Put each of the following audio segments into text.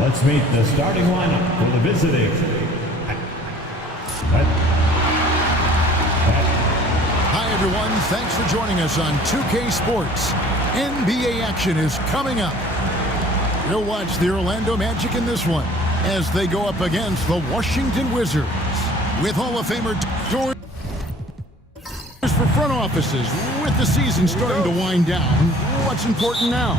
Let's meet the starting lineup for the visiting. Hi everyone, thanks for joining us on 2K Sports. NBA action is coming up. You'll watch the Orlando Magic in this one as they go up against the Washington Wizards. With Hall of Famer George for front offices, with the season starting to wind down, what's important now?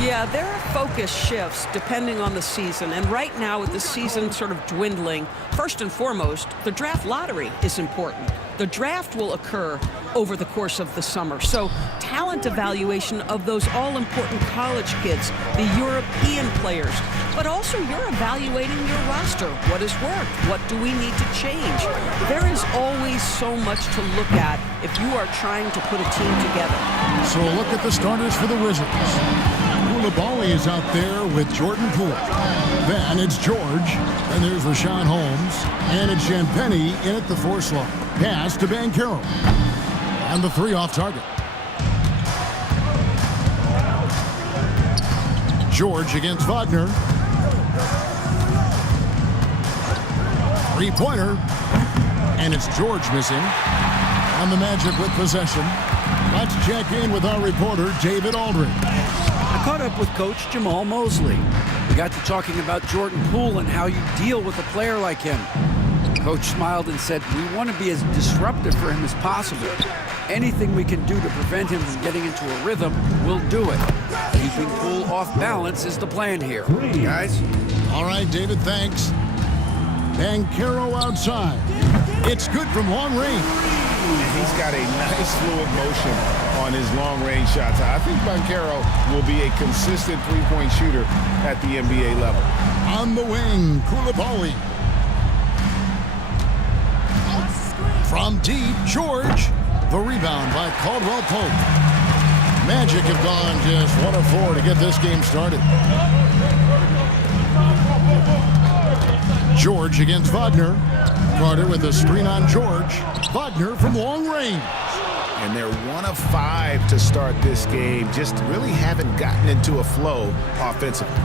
Yeah, there are focus shifts depending on the season. And right now, with the season sort of dwindling, first and foremost, the draft lottery is important. The draft will occur over the course of the summer. So talent evaluation of those all-important college kids, the European players, but also you're evaluating your roster. What has worked? What do we need to change? There is always so much to look at if you are trying to put a team together. So a look at the starters for the Wizards. Koulibaly is out there with Jordan Poole. Then it's George, and there's Rashawn Holmes, and it's Champagnie in at the 4 slot. Pass to Banchero. And the 3 off target. George against Wagner. 3-pointer. And it's George missing. On the Magic with possession. Let's check in with our reporter, David Aldridge. I caught up with Coach Jamal Mosley. We got to talking about Jordan Poole and how you deal with a player like him. Coach smiled and said, we want to be as disruptive for him as possible. Anything we can do to prevent him from getting into a rhythm, we'll do it. Keeping Poole off balance is the plan here. Guys? All right, David, thanks. Banchero outside. It's good from long range. He's got a nice fluid motion on his long-range shots. I think Banchero will be a consistent three-point shooter at the NBA level. On the wing, Koulibaly. From deep, George. The rebound by Caldwell Pope. Magic have gone just 1 of 4 to get this game started. George against Wagner. Carter with a screen on George. Wagner from long range. And they're 1 of 5 to start this game. Just really haven't gotten into a flow offensively.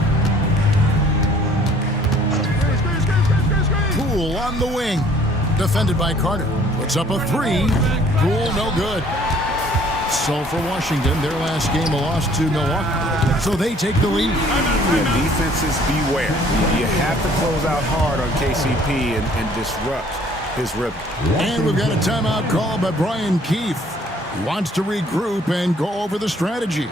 Poole on the wing. Defended by Carter. Puts up a 3. Poole no good. So for Washington, their last game a loss to Milwaukee. So they take the lead. And defenses beware. You have to close out hard on KCP and disrupt his rhythm. And we've got a timeout called by Brian Keefe. He wants to regroup and go over the strategy. Here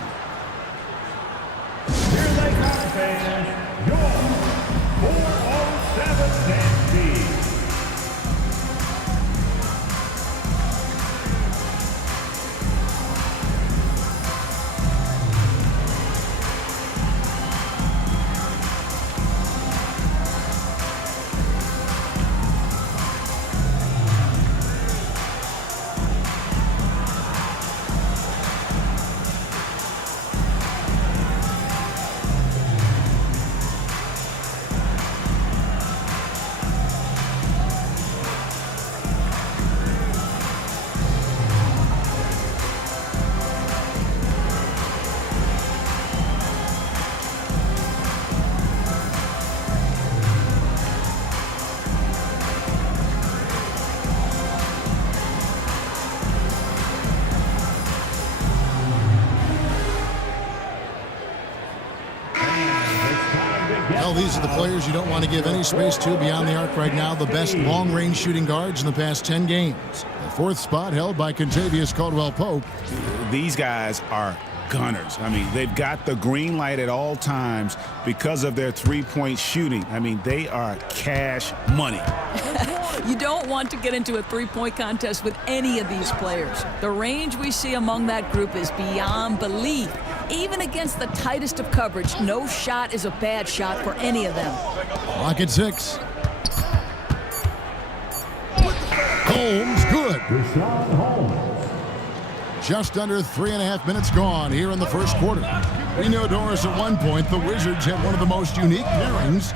they come, fans. Your 407 Nancy. Well, these are the players you don't want to give any space to beyond the arc right now. The best long-range shooting guards in the past 10 games. The 4th spot held by Kentavious Caldwell-Pope. These guys are gunners. I mean, they've got the green light at all times because of their three-point shooting. I mean, they are cash money. You don't want to get into a three-point contest with any of these players. The range we see among that group is beyond belief. Even against the tightest of coverage, no shot is a bad shot for any of them. Clock at 6. Holmes, good. Rashawn Holmes. Just under 3.5 minutes gone here in the first quarter. We know, Doris, at one point the Wizards had one of the most unique pairings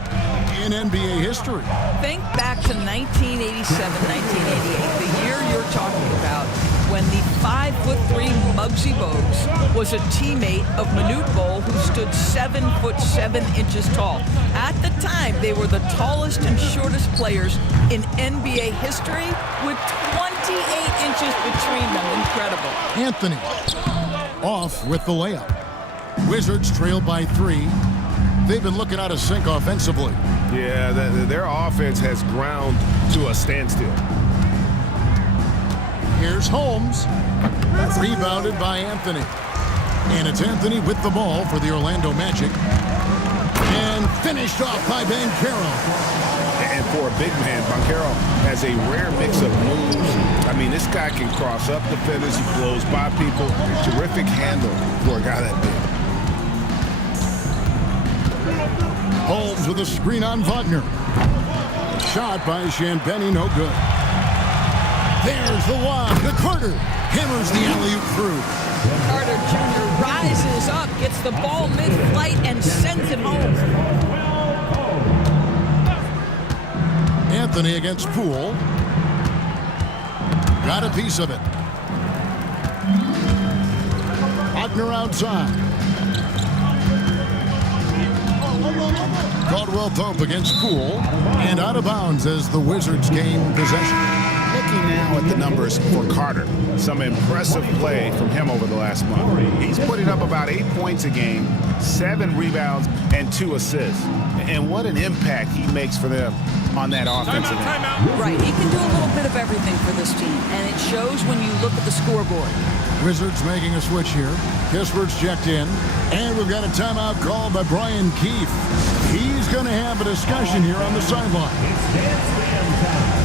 in NBA history. Think back to 1987, 1988, the year you're talking about, when the 5'3" Muggsy Bogues was a teammate of Manute Bol, who stood 7'7" tall. At the time, they were the tallest and shortest players in NBA history, with 28 inches between them. Incredible. Anthony off with the layup. Wizards trail by 3. They've been looking out of sync offensively. Yeah, their offense has ground to a standstill. Here's Holmes. Rebounded by Anthony. And it's Anthony with the ball for the Orlando Magic. And finished off by Banchero. And for a big man, Banchero has a rare mix of moves. I mean, this guy can cross up defenders. He blows by people. Terrific handle for a guy that big. Holmes with a screen on Wagner. Shot by Shanbeni, no good. There's the lob to Carter. Hammers the alley-oop through. Carter Jr. rises up, gets the ball mid-flight, and sends it home. Anthony against Poole. Got a piece of it. Wagner outside. Caldwell-Pope against Poole. And out of bounds as the Wizards gain possession. Looking now at the numbers for Carter. Some impressive play from him over the last month. He's putting up about 8 points a game, 7 rebounds, and 2 assists. And what an impact he makes for them on that offensive end. Right, he can do a little bit of everything for this team, and it shows when you look at the scoreboard. Wizards making a switch here. Kispert's checked in. And we've got a timeout called by Brian Keefe. He's going to have a discussion here on the sideline. It's dance band time.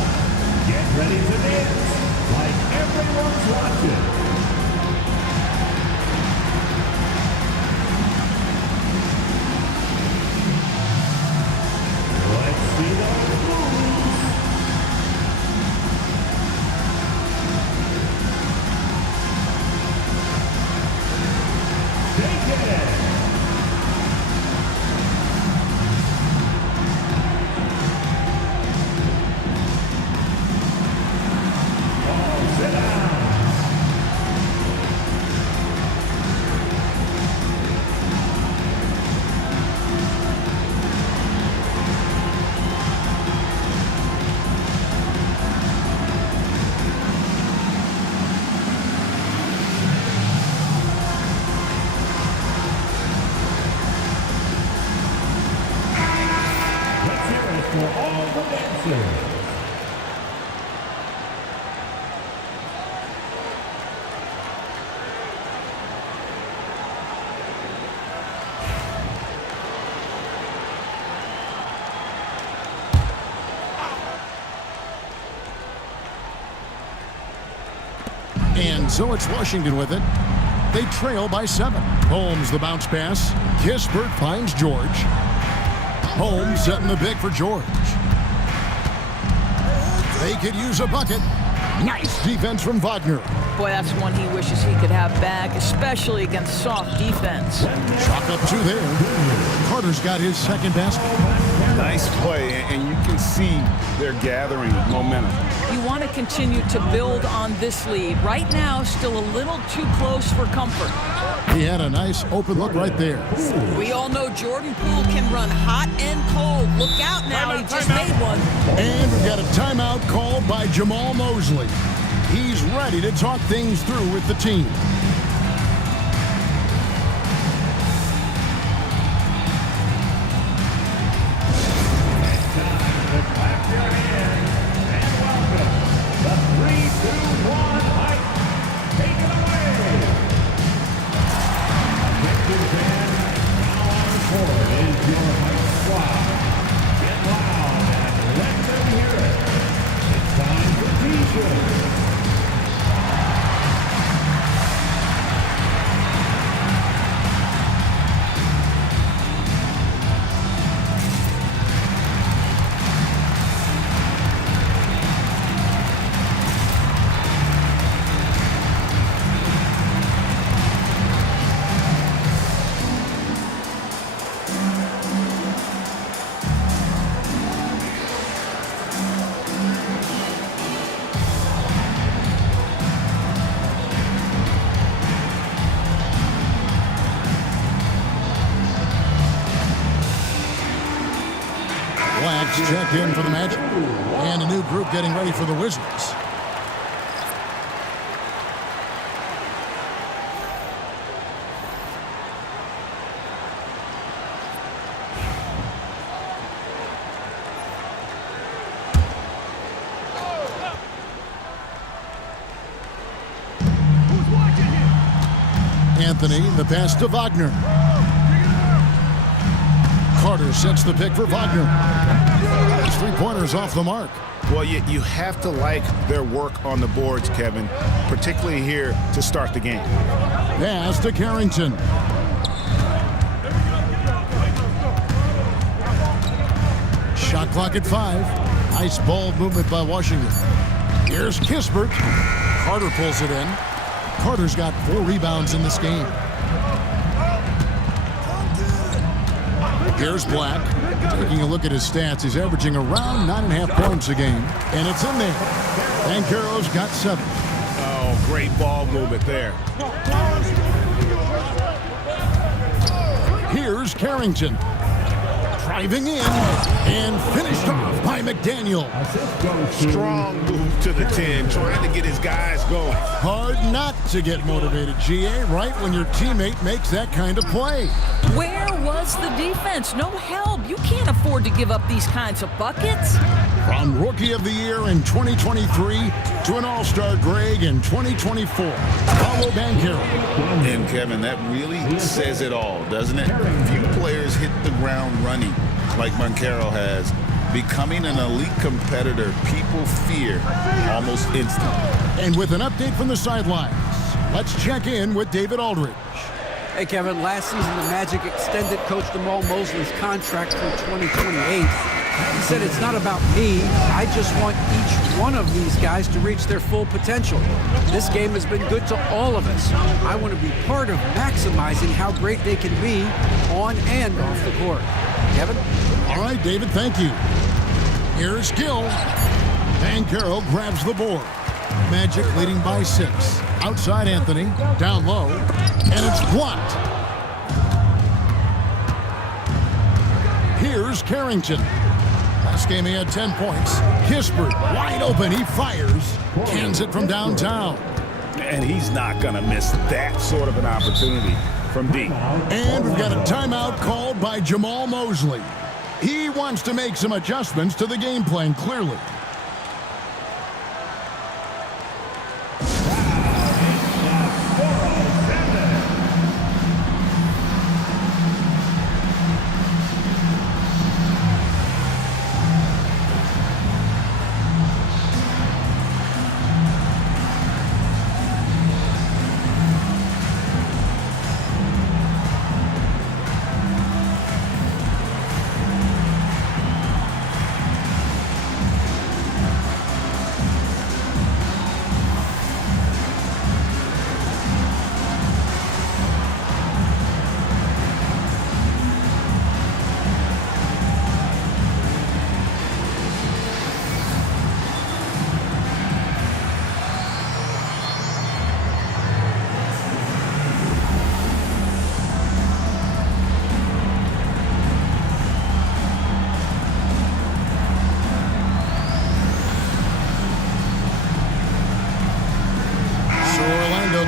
Get ready to dance like everyone's watching. Let's see those moves. Take it. Sit down. Let's hear it for all the dancers. And so it's Washington with it. They trail by 7. Holmes the bounce pass. Kispert finds George. Holmes setting the big for George. They could use a bucket. Nice defense from Wagner. Boy, that's one he wishes he could have back, especially against soft defense. Chalk up 2 there. Carter's got his second basket. Nice play, and you can see they're gathering momentum. You want to continue to build on this lead. Right now, still a little too close for comfort. He had a nice open look right there. We all know Jordan Poole can run hot and cold. Look out now, he just made one. And we've got a timeout called by Jamal Mosley. He's ready to talk things through with the team. Clap your hands and welcome the 3-2-1 hype. Take it away. Victor Van, now on court is your hype squad. Get loud and let them hear it. It's time for t-shirts. Hornets checked in for the Magic. And a new group getting ready for the Wizards. Anthony, the pass to Wagner. Carter sets the pick for Wagner. That's 3-pointers off the mark. Well, you have to like their work on the boards, Kevin, particularly here to start the game. Pass to Carrington. Shot clock at 5. Nice ball movement by Washington. Here's Kispert. Carter pulls it in. Carter's got 4 rebounds in this game. Here's Black. Taking a look at his stats, he's averaging around 9.5 points a game. And it's in there. Banchero's got 7. Oh, great ball movement there. Here's Carrington. Driving in and finished off by McDaniel. Strong move to the 10, trying to get his guys going. Hard not to get motivated, GA, right when your teammate makes that kind of play. Where was the defense? No help. You can't afford to give up these kinds of buckets. From Rookie of the Year in 2023 to an All-Star Greg in 2024, Paolo Banchero. And Kevin, that really says it all, doesn't it? Few players hit the ground running like Banchero has. Becoming an elite competitor, people fear almost instantly. And with an update from the sidelines, let's check in with David Aldridge. Hey, Kevin, last season the Magic extended Coach Jamal Mosley's contract through 2028. He said, it's not about me. I just want each one of these guys to reach their full potential. This game has been good to all of us. I want to be part of maximizing how great they can be on and off the court. Kevin? All right, David, thank you. Here's Gill. Banchero grabs the board. Magic leading by 6. Outside Anthony, down low, and it's blocked. Here's Carrington. Last game he had 10 points. Kispert, wide open, he fires. Cans it from downtown. And he's not going to miss that sort of an opportunity from deep. And we've got a timeout called by Jamal Mosley. He wants to make some adjustments to the game plan, clearly.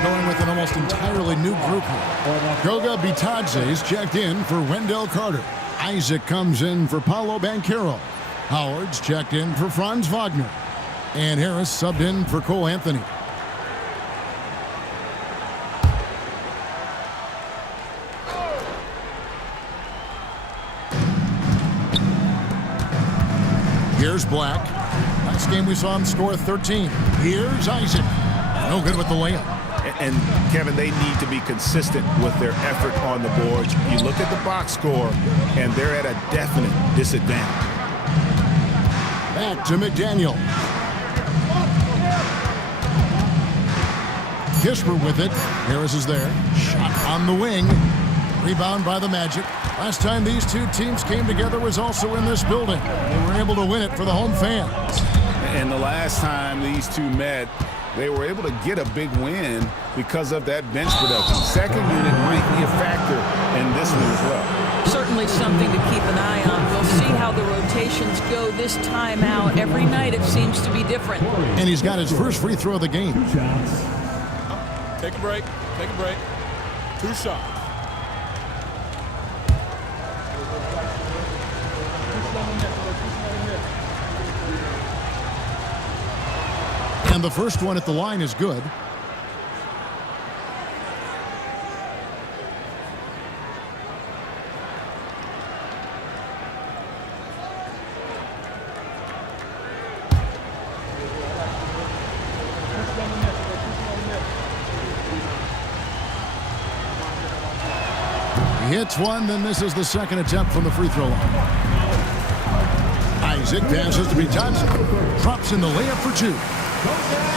Going with an almost entirely new group here. Goga Bitadze's checked in for Wendell Carter. Isaac comes in for Paolo Banchero. Howard's checked in for Franz Wagner. And Harris subbed in for Cole Anthony. Here's Black. Last game we saw him score 13. Here's Isaac. No good with the layup. And, Kevin, they need to be consistent with their effort on the boards. You look at the box score, and they're at a definite disadvantage. Back to McDaniel. Kispert with it. Harris is there. Shot on the wing. Rebound by the Magic. Last time these two teams came together was also in this building. They were able to win it for the home fans. And the last time these two met, they were able to get a big win because of that bench production. Second unit might be a factor in this one as well. Certainly something to keep an eye on. We'll see how the rotations go this time out. Every night it seems to be different. And he's got his first free throw of the game. 2 shots. Take a break. Take a break. 2 shots. And the first one at the line is good. He hits one, then misses the second attempt from the free throw line. Isaac passes to Johnson. Drops in the layup for 2.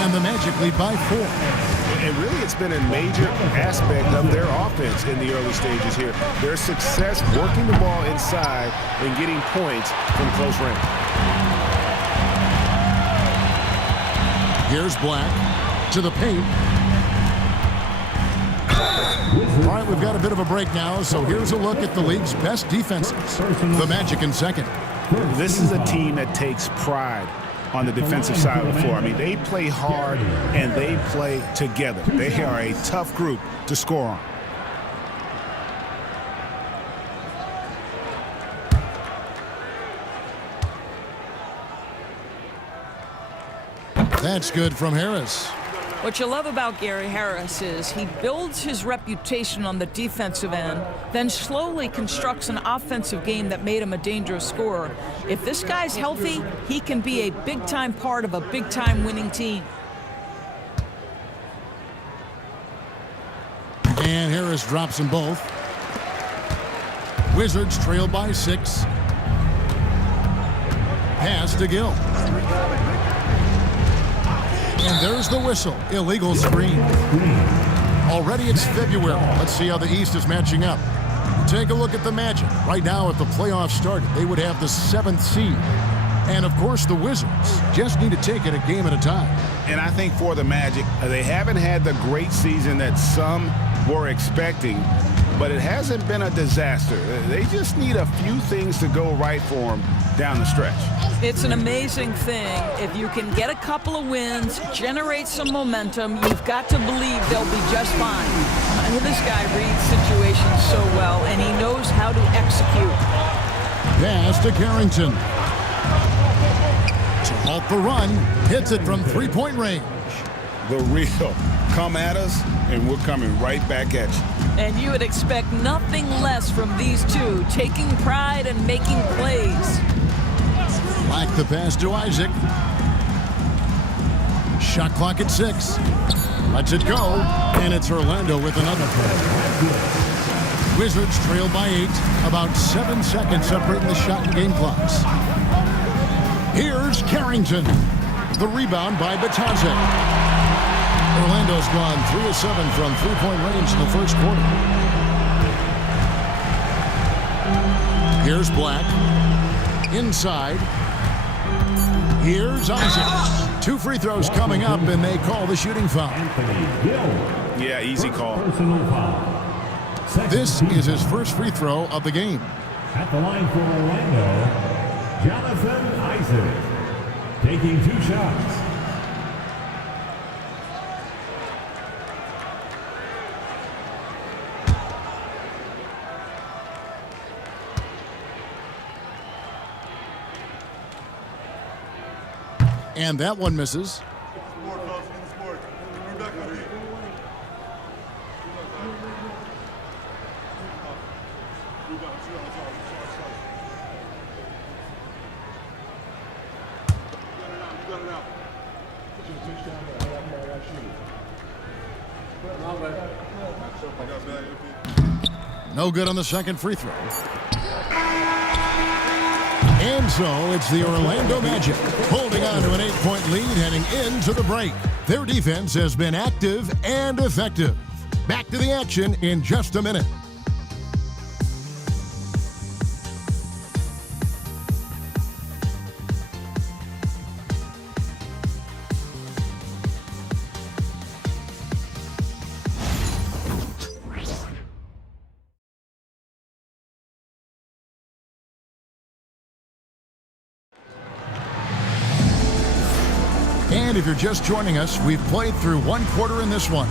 And the Magic lead by 4. And really, it's been a major aspect of their offense in the early stages here. Their success working the ball inside and getting points from close range. Here's Black to the paint. All right, we've got a bit of a break now, so here's a look at the league's best defenses. The Magic in second. This is a team that takes pride on the defensive side of the floor. I mean, they play hard and they play together. They are a tough group to score on. That's good from Harris. What you love about Gary Harris is he builds his reputation on the defensive end, then slowly constructs an offensive game that made him a dangerous scorer. If this guy's healthy, he can be a big-time part of a big-time winning team. And Harris drops them both. Wizards trail by 6. Pass to Gill. And there's the whistle. Illegal screen. Already it's February. Let's see how the East is matching up. Take a look at the Magic. Right now, if the playoffs started, they would have the 7th seed. And, of course, the Wizards just need to take it a game at a time. And I think for the Magic, they haven't had the great season that some were expecting, but it hasn't been a disaster. They just need a few things to go right for them down the stretch. It's an amazing thing. If you can get a couple of wins, generate some momentum, you've got to believe they'll be just fine. This guy reads situations so well, and he knows how to execute. Pass to Carrington. To halt the run, hits it from 3-point range. The real come at us, and we're coming right back at you. And you would expect nothing less from these two, taking pride and making plays. Like the pass to Isaac. Shot clock at 6. Lets it go, and it's Orlando with another. Wizards trail by 8. About 7 seconds separating the shot and game clocks. Here's Carrington. The rebound by Bataze. Orlando's gone 3 of 7 from 3-point range in the first quarter. Here's Black. Inside. Here's Isaac. 2 free throws coming up, and they call the shooting foul. Yeah, easy call. Personal foul. This is his first free throw of the game. At the line for Orlando, Jonathan Isaac, taking 2 shots. And that one misses. No good on the second free throw. And so it's the Orlando Magic holding on to an 8-point lead heading into the break. Their defense has been active and effective. Back to the action in just a minute. if you're just joining us, we've played through one quarter in this one.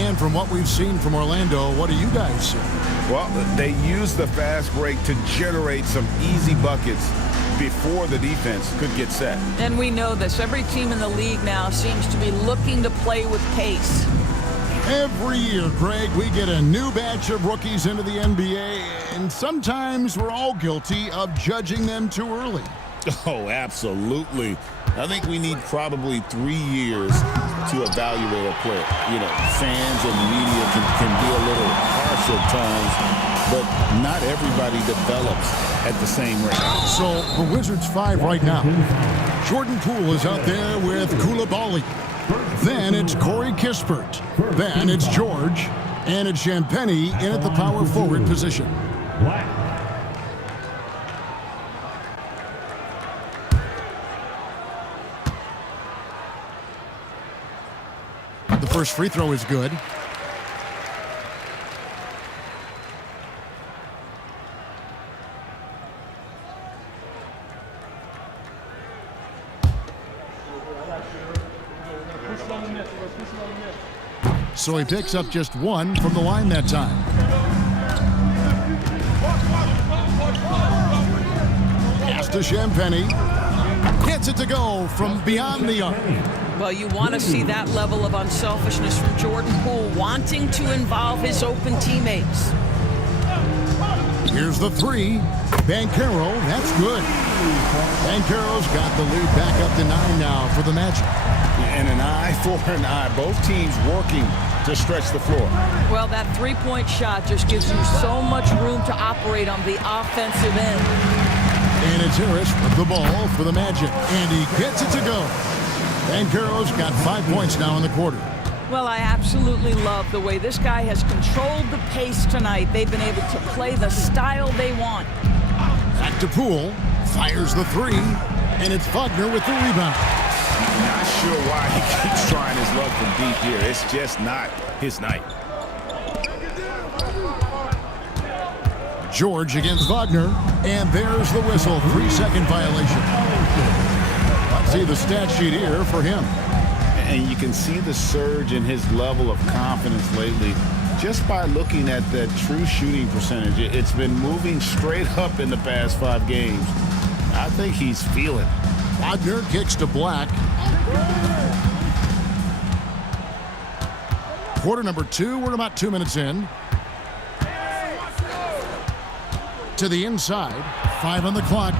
And from what we've seen from Orlando, what do you guys see? Well, they used the fast break to generate some easy buckets before the defense could get set. And we know this. Every team in the league now seems to be looking to play with pace. Every year, Greg, we get a new batch of rookies into the NBA, and sometimes we're all guilty of judging them too early. Oh, absolutely. I think we need probably 3 years to evaluate a player. You know, fans and media can be a little harsh at times, but not everybody develops at the same rate. So the Wizards 5 right now. Jordan Poole is out there with Koulibaly. Then it's Corey Kispert. Then it's George. And it's Champagnie in at the power forward position. The first free throw is good. So he picks up just one from the line that time. Pass to Champagnie. Gets it to go from beyond the arc. Well, you want to see that level of unselfishness from Jordan Poole, wanting to involve his open teammates. Here's the three. Banchero, that's good. Banchero's got the lead back up to 9 now for the Magic. And an eye for an eye. Both teams working to stretch the floor. Well, that three-point shot just gives you so much room to operate on the offensive end. And it's Harris with the ball for the Magic. And he gets it to go. Banchero's got 5 points now in the quarter. Well, I absolutely love the way this guy has controlled the pace tonight. They've been able to play the style they want. Back to Poole. Fires the three. And it's Wagner with the rebound. Not sure why he keeps trying his luck from deep here. It's just not his night. George against Wagner. And there's the whistle. 3-second violation. Let's see the stat sheet here for him. And you can see the surge in his level of confidence lately just by looking at that true shooting percentage. It's been moving straight up in the past 5 games. I think he's feeling it. Wagner kicks to Black. Quarter number 2. We're about 2 minutes in. To the inside. 5 on the clock.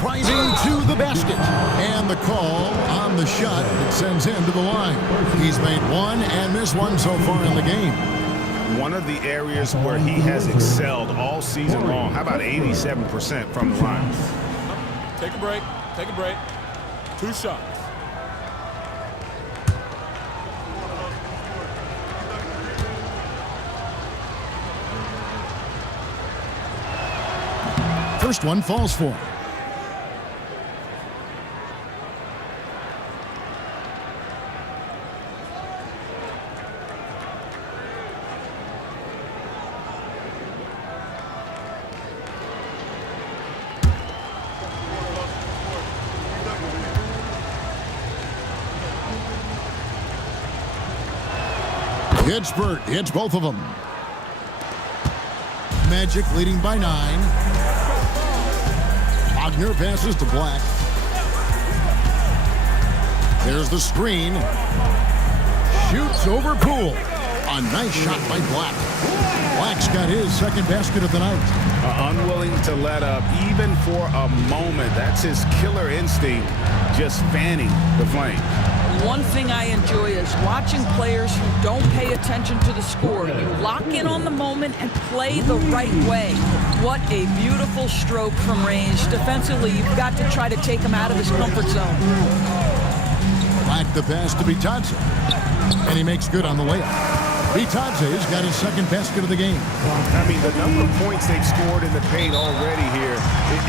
Driving to the basket. And the call on the shot that sends him to the line. He's made one and missed one so far in the game. One of the areas where he has excelled all season long. How about 87% from the line? Take a break. Take a break. 2 shots. First one falls for him. Kispert hits both of them. Magic leading by 9. Wagner passes to Black. There's the screen. Shoots over Poole. A nice shot by Black. Black's got his second basket of the night. Unwilling to let up even for a moment. That's his killer instinct, just fanning the flame. One thing I enjoy is watching players who don't pay attention to the score. You lock in on the moment and play the right way. What a beautiful stroke from range. Defensively, you've got to try to take him out of his comfort zone. Black the pass to Bitadze. And he makes good on the layup. Bitadze's got his second basket of the game. I mean, the number of points they've scored in the paint already here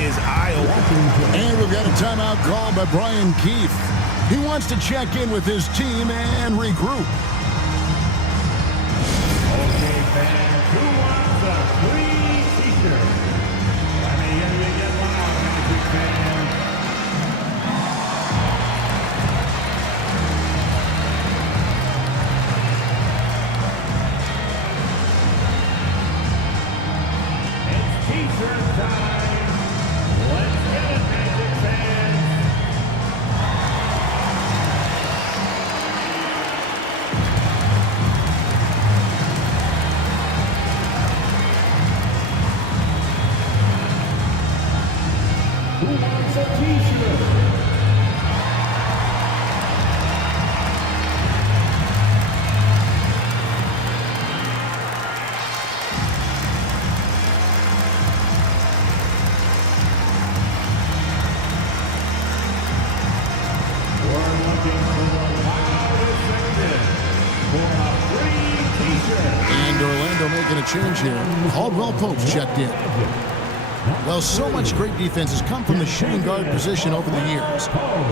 is eye-opening. And we've got a timeout called by Brian Keefe. He wants to check in with his team and regroup. Okay, fans, who wants a free t-shirt? Let me hear you get loud, Magic fans. Who wants a T-shirt? And Orlando making a change here. Caldwell Pope's checked in. Well, so much great defense has come from the shooting guard position over the years.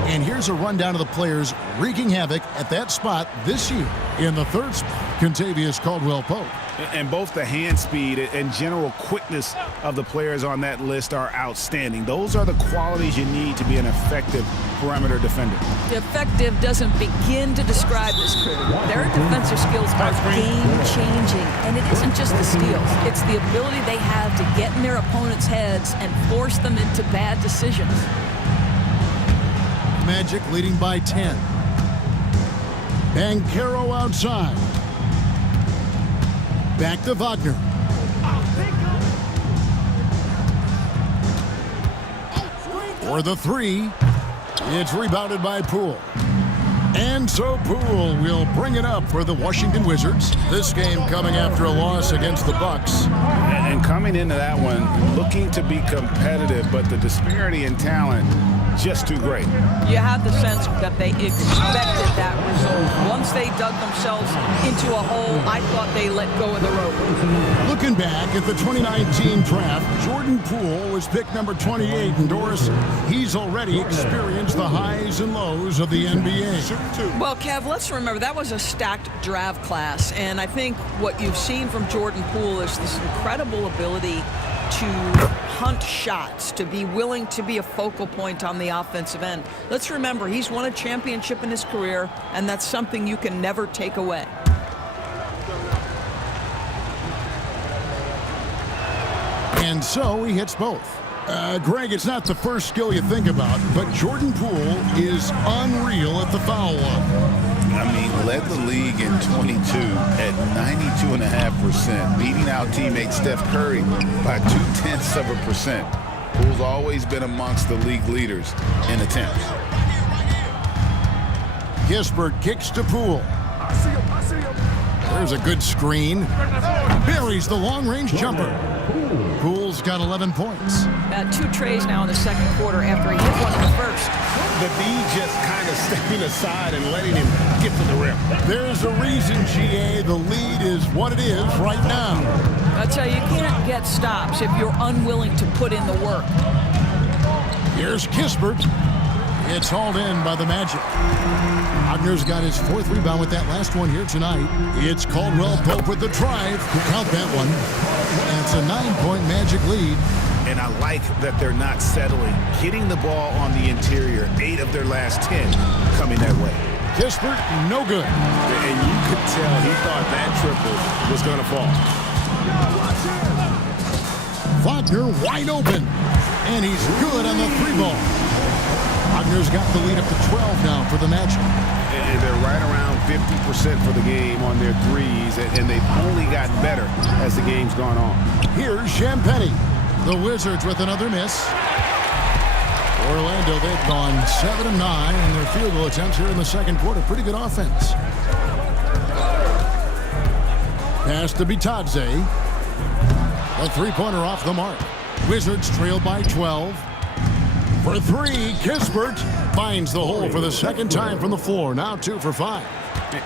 And here's a rundown of the players wreaking havoc at that spot this year. In the third spot, Contavious Caldwell Pope. And both the hand speed and general quickness of the players on that list are outstanding. Those are the qualities you need to be an effective perimeter defender. Effective doesn't begin to describe this crew. Their defensive skills are game-changing, and it isn't just the steals. It's the ability they have to get in their opponent's heads and force them into bad decisions. Magic leading by 10. Banchero outside. Back to Wagner. For the three. It's rebounded by Poole. And so Poole will bring it up for the Washington Wizards. This game coming after a loss against the Bucks. And coming into that one, looking to be competitive, but the disparity in talent just too great. You have the sense that they expected that result. Once they dug themselves into a hole, I thought they let go of the rope. Looking back at the 2019 draft, Jordan Poole was picked number 28. And Doris, he's already experienced the highs and lows of the NBA. Well, Kev, let's remember that was a stacked draft class. And I think what you've seen from Jordan Poole is this incredible ability to hunt shots, to be willing to be a focal point on the offensive end. Let's remember, he's won a championship in his career, and that's something you can never take away. And so he hits both. Greg, it's not the first skill you think about, but Jordan Poole is unreal at the foul line. I mean, led the league in 22 at 92.5%, beating out teammate Steph Curry by 0.2%. Poole's always been amongst the league leaders in attempts. Kispert kicks to Poole. There's a good screen. Buries the long-range jumper. Poole's got 11 points. 2 trays now in the second quarter after he hit one in the first. The D just kind of stepping aside and letting him get to the rim. There's a reason, GA, the lead is what it is right now. I tell you, you can't get stops if you're unwilling to put in the work. Here's Kispert. It's hauled in by the Magic. Wagner's got his 4th rebound with that last one here tonight. It's Caldwell Pope with the drive. Count that one. And it's a 9-point Magic lead. And I like that they're not settling. Getting the ball on the interior, 8 of their last 10 coming that way. Kispert, no good. And you could tell he thought that triple was going to fall. Wagner wide open. And he's good on the 3-ball. Wagner's got the lead up to 12 now for the Magic. And they're right around 50% for the game on their threes, and they've only gotten better as the game's gone on. Here's Champagnie. The Wizards with another miss. Orlando, they've gone 7-9 in their field goal attempts here in the second quarter. Pretty good offense. Pass to Bitadze. A 3-pointer off the mark. Wizards trail by 12. For 3, Kispert finds the hole for the second time from the floor. Now 2 for 5.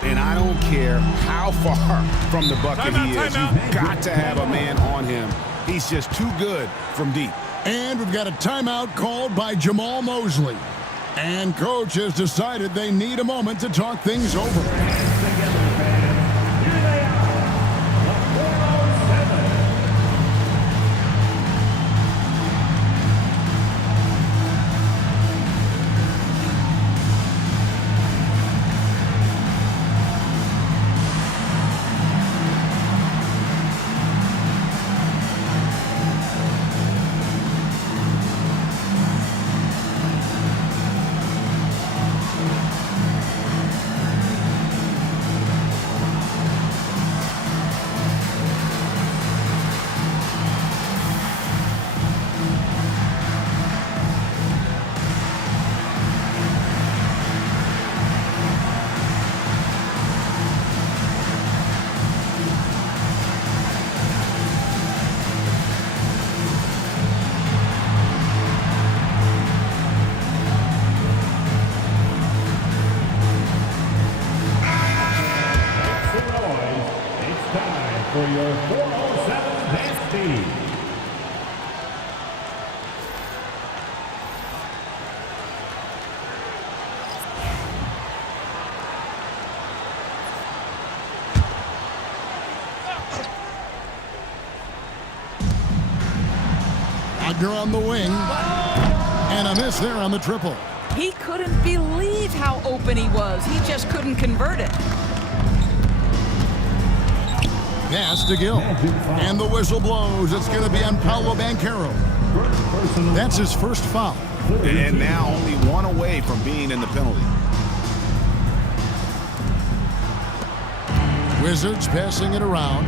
And I don't care how far from the bucket he is. You've got to have a man on him. He's just too good from deep. And we've got a timeout called by Jamal Mosley. And coach has decided they need a moment to talk things over. for your 407 Nasty. Wagner on the wing. And a miss there on the triple. He couldn't believe how open he was. He just couldn't convert it. Pass to Gill. And the whistle blows. It's going to be on Paolo Banchero. That's his first foul. And now only one away from being in the penalty. Wizards passing it around.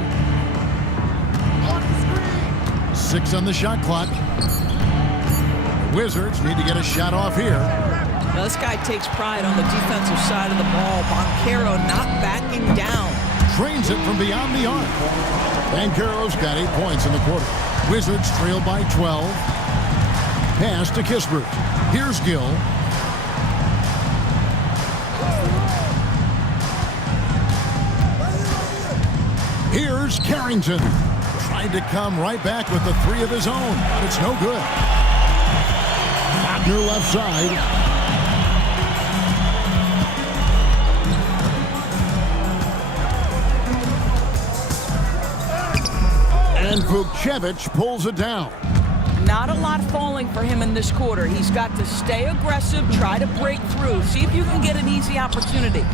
6 on the shot clock. Wizards need to get a shot off here. Now, this guy takes pride on the defensive side of the ball. Banchero not backing down. Trains it from beyond the arc. Banchero's got 8 points in the quarter. Wizards trail by 12. Pass to Kispert. Here's Gill. Here's Carrington. Tried to come right back with the 3 of his own, but it's no good. Wagner left side. And Vukcevic pulls it down. Not a lot falling for him in this quarter. He's got to stay aggressive, try to break through, see if you can get an easy opportunity.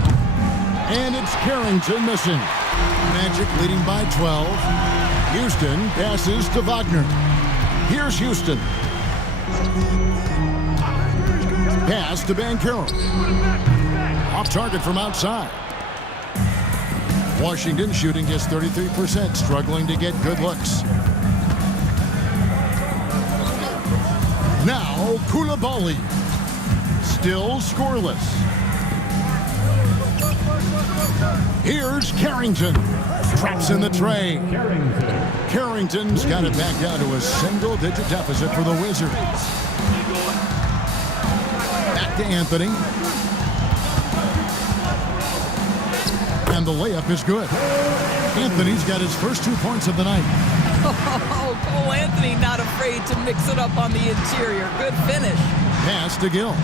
And it's Carrington missing. Magic leading by 12. Houston passes to Wagner. Here's Houston. Pass to Banchero. Off target from outside. Washington shooting just 33%, struggling to get good looks. Now Koulibaly. Still scoreless. Here's Carrington. Traps in the tray. Carrington's got it back down to a single-digit deficit for the Wizards. Back to Anthony. And the layup is good. Anthony's got his first 2 points of the night. Oh, Cole Anthony not afraid to mix it up on the interior. Good finish. Pass to Gill.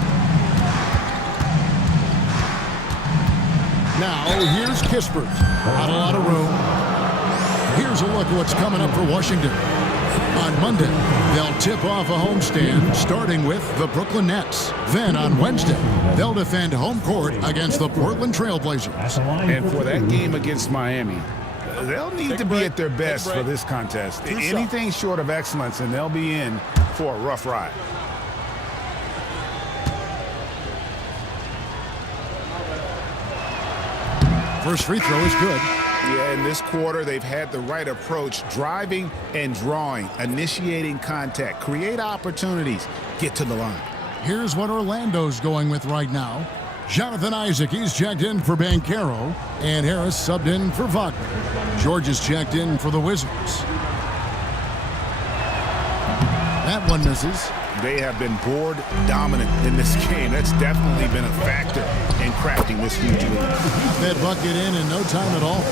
Now, here's Kispert. Not a lot of room. Here's a look at what's coming up for Washington. On Monday, they'll tip off a homestand, starting with the Brooklyn Nets. Then on Wednesday, they'll defend home court against the Portland Trailblazers. And for that game against Miami, they'll need to be at their best for this contest. Anything short of excellence, and they'll be in for a rough ride. First free throw is good. Yeah, in this quarter, they've had the right approach, driving and drawing, initiating contact, create opportunities, get to the line. Here's what Orlando's going with right now. Jonathan Isaac, he's checked in for Banchero, and Harris subbed in for Wagner. George is checked in for the Wizards. That one misses. They have been board dominant in this game. That's definitely been a factor in crafting this huge lead. That bucket in no time at all.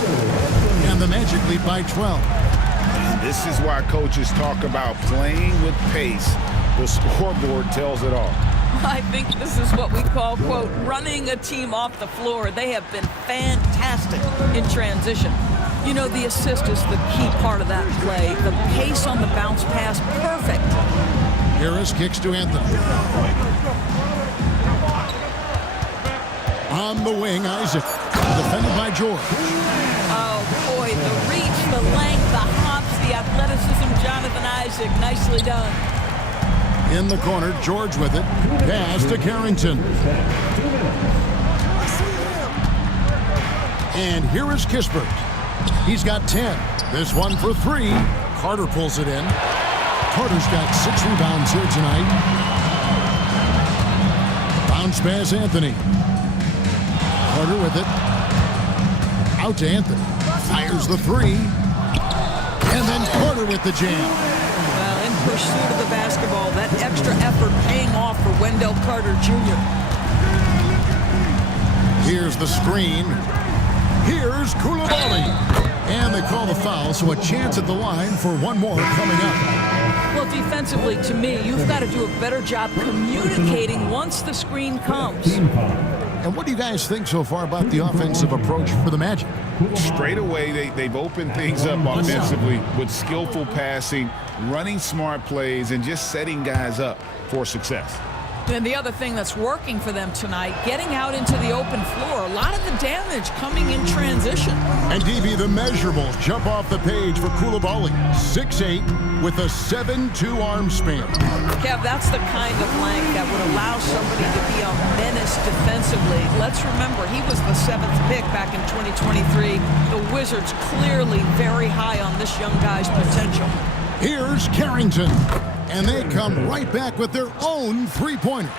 And the Magic lead by 12. And this is why coaches talk about playing with pace. The scoreboard tells it all. I think this is what we call, quote, running a team off the floor. They have been fantastic in transition. You know, the assist is the key part of that play. The pace on the bounce pass, perfect. Harris kicks to Anthony. On the wing, Isaac. Defended by George. Oh, boy, the reach, the length, the hops, the athleticism, Jonathan Isaac. Nicely done. In the corner, George with it. Pass to Carrington. And here is Kispert. He's got 10. This one for 3. Carter pulls it in. Carter's got 6 rebounds here tonight. Bounce pass, Anthony. Carter with it. Out to Anthony. Fires the 3. And then Carter with the jam. Well, in pursuit of the basketball, that extra effort paying off for Wendell Carter Jr. Here's the screen. Here's Koulibaly. And they call the foul, so a chance at the line for one more coming up. Well, defensively, to me, you've got to do a better job communicating once the screen comes. And what do you guys think so far about the offensive approach for the Magic? Straight away, they've opened things up offensively with skillful passing, running smart plays, and just setting guys up for success. And the other thing that's working for them tonight, getting out into the open floor. A lot of the damage coming in transition. And DB, the measurables jump off the page for Coulibaly. 6'8", with a 7'2" arm span. Kev, that's the kind of length that would allow somebody to be a menace defensively. Let's remember, he was the 7th pick back in 2023. The Wizards clearly very high on this young guy's potential. Here's Carrington. And they come right back with their own three-pointer.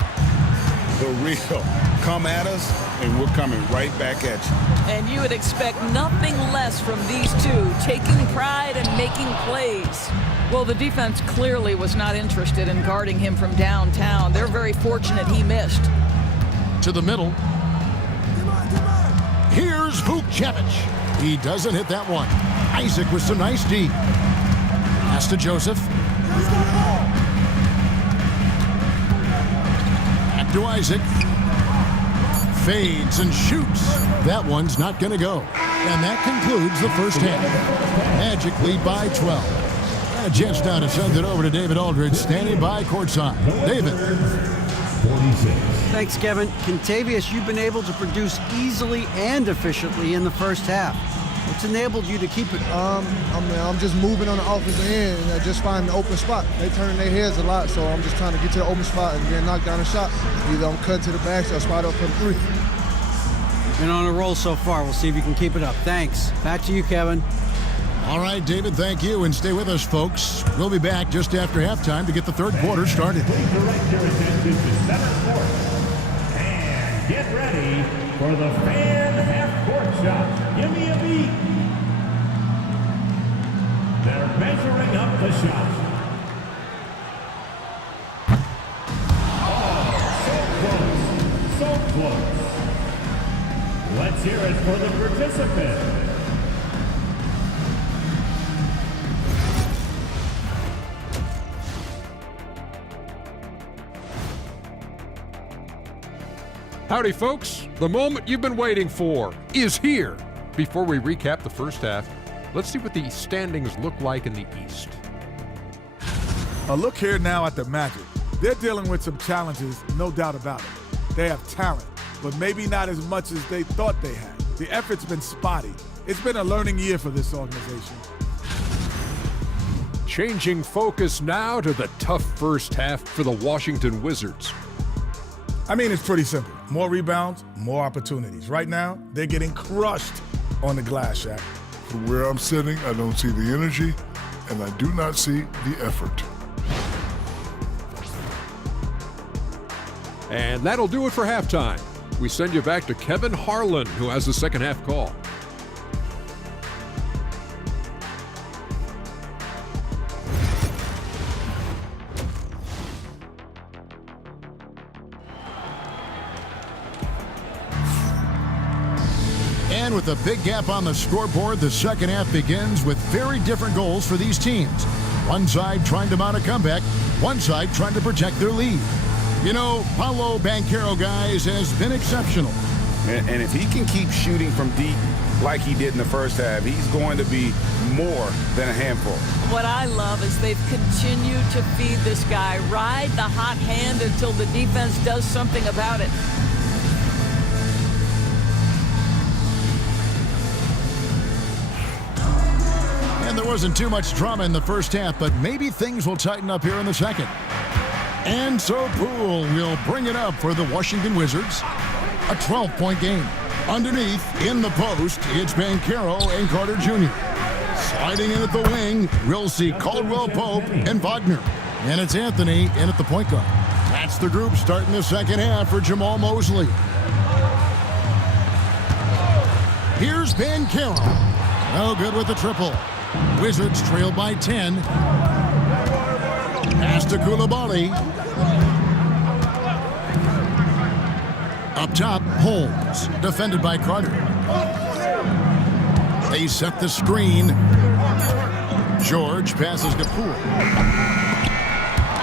The real come at us, and we're coming right back at you. And you would expect nothing less from these two, taking pride and making plays. Well, the defense clearly was not interested in guarding him from downtown. They're very fortunate he missed. To the middle. Here's Vukcevic. He doesn't hit that one. Isaac with some nice D. Pass to Joseph. Back to Isaac. Fades and shoots. That one's not going to go. And that concludes the first half. Magic lead by 12. And a chance now to send it over to David Aldridge, standing by courtside. David. Thanks, Kevin. Contavious, you've been able to produce easily and efficiently in the first half. What's enabled you to keep it? I'm just moving on the offensive end and just finding the open spot. They turning their heads a lot, so I'm just trying to get to the open spot and then knock down a shot. Either I'm cutting to the basket or spot up for the three. You've been on a roll so far. We'll see if you can keep it up. Thanks. Back to you, Kevin. All right, David, thank you, and stay with us, folks. We'll be back just after halftime to get the third quarter started. Please direct your attention to center court. And get ready for the fan half-court shot. Give me a beat. They're measuring up the shot. Oh, so close. Let's hear it for the participant. Howdy, folks. The moment you've been waiting for is here. Before we recap the first half, let's see what the standings look like in the East. A look here now at the Magic. They're dealing with some challenges, no doubt about it. They have talent, but maybe not as much as they thought they had. The effort's been spotty. It's been a learning year for this organization. Changing focus now to the tough first half for the Washington Wizards. I mean, it's pretty simple. More rebounds, more opportunities. Right now, they're getting crushed on the glass, Shaq. From where I'm sitting, I don't see the energy, and I do not see the effort. And that'll do it for halftime. We send you back to Kevin Harlan, who has the second half call. And with a big gap on the scoreboard, the second half begins with very different goals for these teams. One side trying to mount a comeback, one side trying to protect their lead. You know, Paolo Banchero, guys, has been exceptional. And if he can keep shooting from deep like he did in the first half, he's going to be more than a handful. What I love is they've continued to feed this guy, ride the hot hand until the defense does something about it. And there wasn't too much drama in the first half, but maybe things will tighten up here in the second. And so Poole will bring it up for the Washington Wizards. A 12-point game. Underneath, in the post, it's Banchero and Carter Jr. Sliding in at the wing, we'll see Caldwell Pope and Wagner. And it's Anthony in at the point guard. That's the group starting the second half for Jamal Mosley. Here's Banchero. No good with the triple. Wizards trail by 10. Pass to Coulibaly. Up top, Holmes, defended by Carter. They set the screen. George passes to Poole.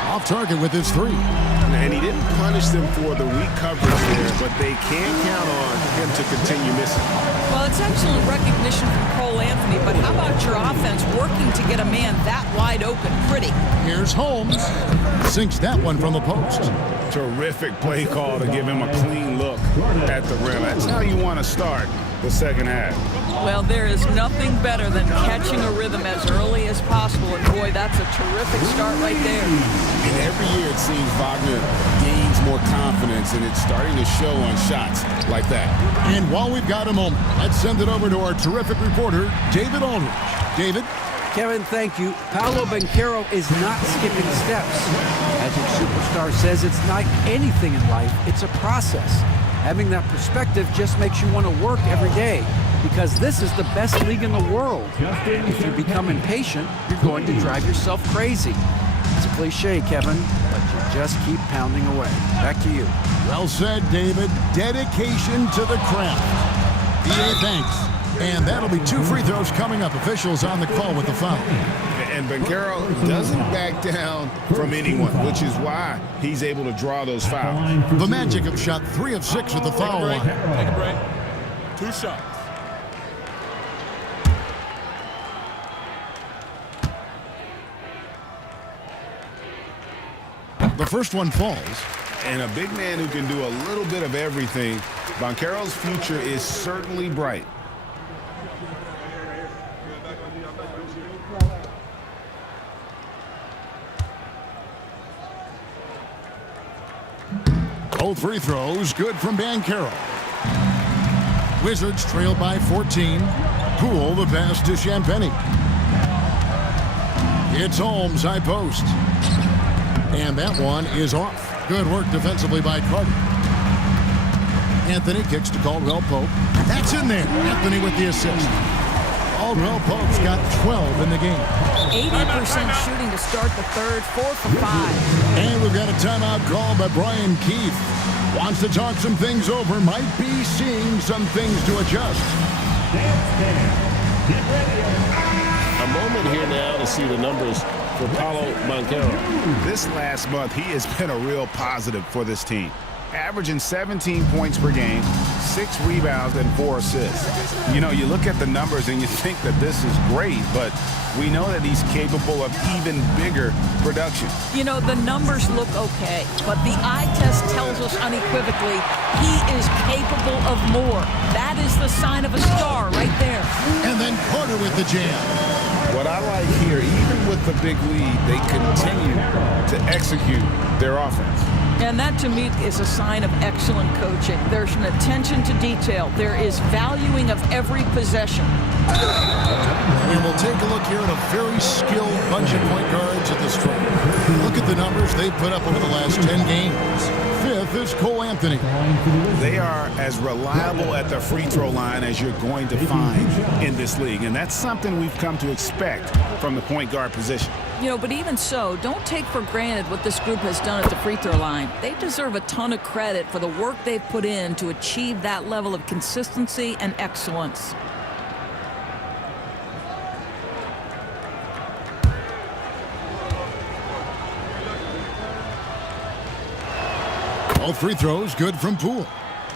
Off target with his three. And he didn't punish them for the weak coverage there, but they can count on him to continue missing. Well, it's excellent recognition from Cole Anthony, but how about your offense working to get a man that wide open pretty? Here's Holmes. Sinks that one from the post. Terrific play call to give him a clean look at the rim. That's how you want to start the second half. Well, there is nothing better than catching a rhythm as early as possible, and boy, that's a terrific start right there. And every year it seems Wagner gains more confidence, and it's starting to show on shots like that. And while we've got a moment, let's send it over to our terrific reporter, David Aldridge. David? Kevin, thank you. Paolo Banchero is not skipping steps. Magic Superstar says it's like anything in life, it's a process. Having that perspective just makes you want to work every day, because this is the best league in the world. If you become impatient, you're going to drive yourself crazy. It's a cliche, Kevin, but you just keep pounding away. Back to you. Well said, David. Dedication to the craft. EA, thanks. And that'll be 2 free throws coming up. Officials on the call with the foul. And Banchero doesn't back down from anyone, which is why he's able to draw those fouls. The Magic have shot 3 of 6 at the foul line. Take a break. 2 shots. The first one falls. And a big man who can do a little bit of everything. Banchero's future is certainly bright. Both free throws good from Banchero. Wizards trail by 14. Poole the pass to Champagnie. It's Holmes, high post. And that one is off. Good work defensively by Carter. Anthony kicks to Caldwell Pope. That's in there. Anthony with the assist. Caldwell Pope's got 12 in the game. 80% shooting to start the third, 4 for 5. And we've got a timeout called by Brian Keefe. Wants to talk some things over. Might be seeing some things to adjust. A moment here now to see the numbers for Paolo Banchero. This last month, he has been a real positive for this team. Averaging 17 points per game, 6 rebounds, and 4 assists. You know, you look at the numbers and you think that this is great, but we know that he's capable of even bigger production. You know, the numbers look okay, but the eye test tells us unequivocally he is capable of more. That is the sign of a star right there. And then Carter with the jam. What I like here, even with the big lead, they continue to execute their offense. And that, to me, is a sign of excellent coaching. There's an attention to detail. There is valuing of every possession. And we'll take a look here at a very skilled bunch of point guards at this point. Look at the numbers they've put up over the last 10 games. 5th is Cole Anthony. They are as reliable at the free throw line as you're going to find in this league. And that's something we've come to expect from the point guard position. You know, but even so, don't take for granted what this group has done at the free throw line. They deserve a ton of credit for the work they've put in to achieve that level of consistency and excellence. All free throws good from Poole.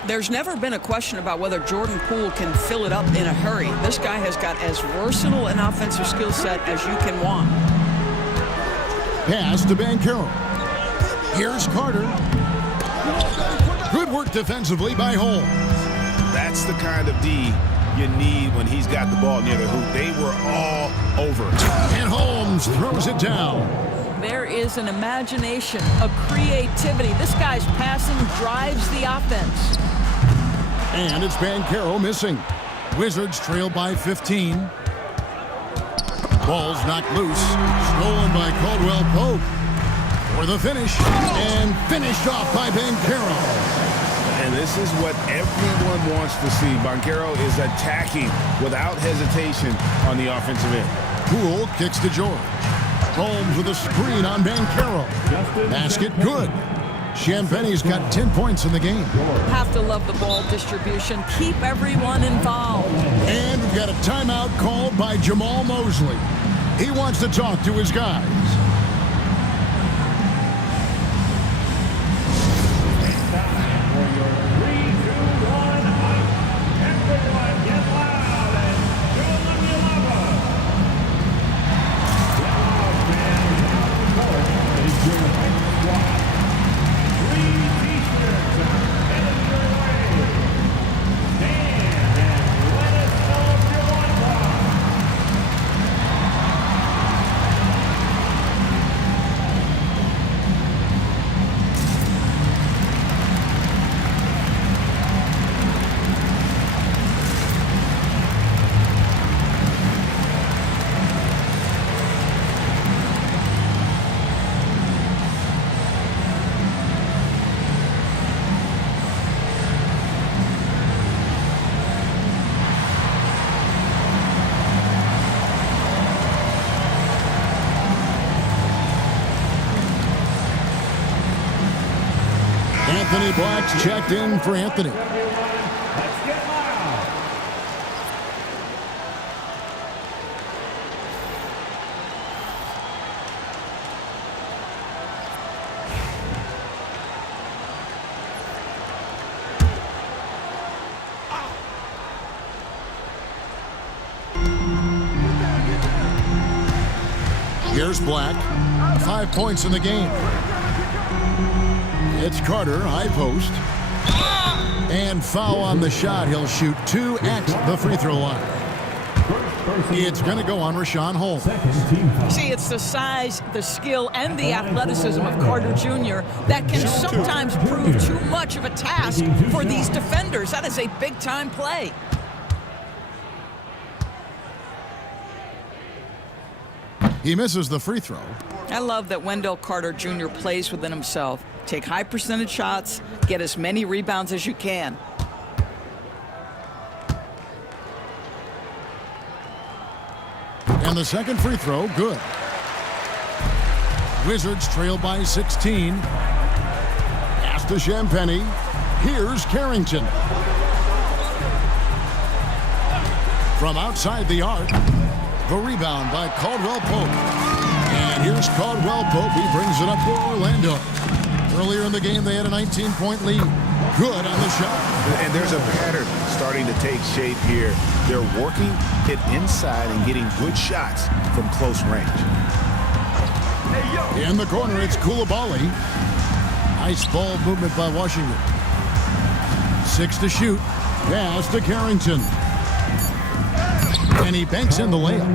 There's never been a question about whether Jordan Poole can fill it up in a hurry. This guy has got as versatile an offensive skill set as you can want. Pass to Banchero. Here's Carter. Good work defensively by Holmes. That's the kind of D you need when he's got the ball near the hoop. They were all over it. And Holmes throws it down. There is an imagination, a creativity. This guy's passing drives the offense. And it's Banchero missing. Wizards trail by 15. Ball's knocked loose. Stolen by Caldwell Pope. For the finish. And finished off by Banchero. And this is what everyone wants to see. Banchero is attacking without hesitation on the offensive end. Poole kicks to George. Holmes with a screen on Banchero. Basket good. Champagnie's got 10 points in the game. Have to love the ball distribution. Keep everyone involved. And we've got a timeout called by Jamal Mosley. He wants to talk to his guys. It's time for your 3, 2, 1 hype. Everyone get loud and show them you love them. Now, fans, on the court is your hype squad. 3 t-shirts are headed your way. Stand and let us know if you want one. Anthony Black's checked in for Anthony. Let's get loud. Here's Black. 5 points in the game. It's Carter, high post. And foul on the shot. He'll shoot 2 at the free throw line. It's going to go on Rashawn Holmes. See, it's the size, the skill, and the athleticism of Carter Jr. that can sometimes prove too much of a task for these defenders. That is a big-time play. He misses the free throw. I love that Wendell Carter Jr. plays within himself. Take high percentage shots, get as many rebounds as you can. And the second free throw, good. Wizards trail by 16. Pass to Champagny. Here's Carrington. From outside the arc, the rebound by Caldwell Pope. And here's Caldwell Pope. He brings it up for Orlando. Earlier in the game, they had a 19-point lead. Good on the shot. And there's a pattern starting to take shape here. They're working it inside and getting good shots from close range. In the corner, it's Koulibaly. Nice ball movement by Washington. 6 to shoot. Pass to Carrington. And he banks in the layup.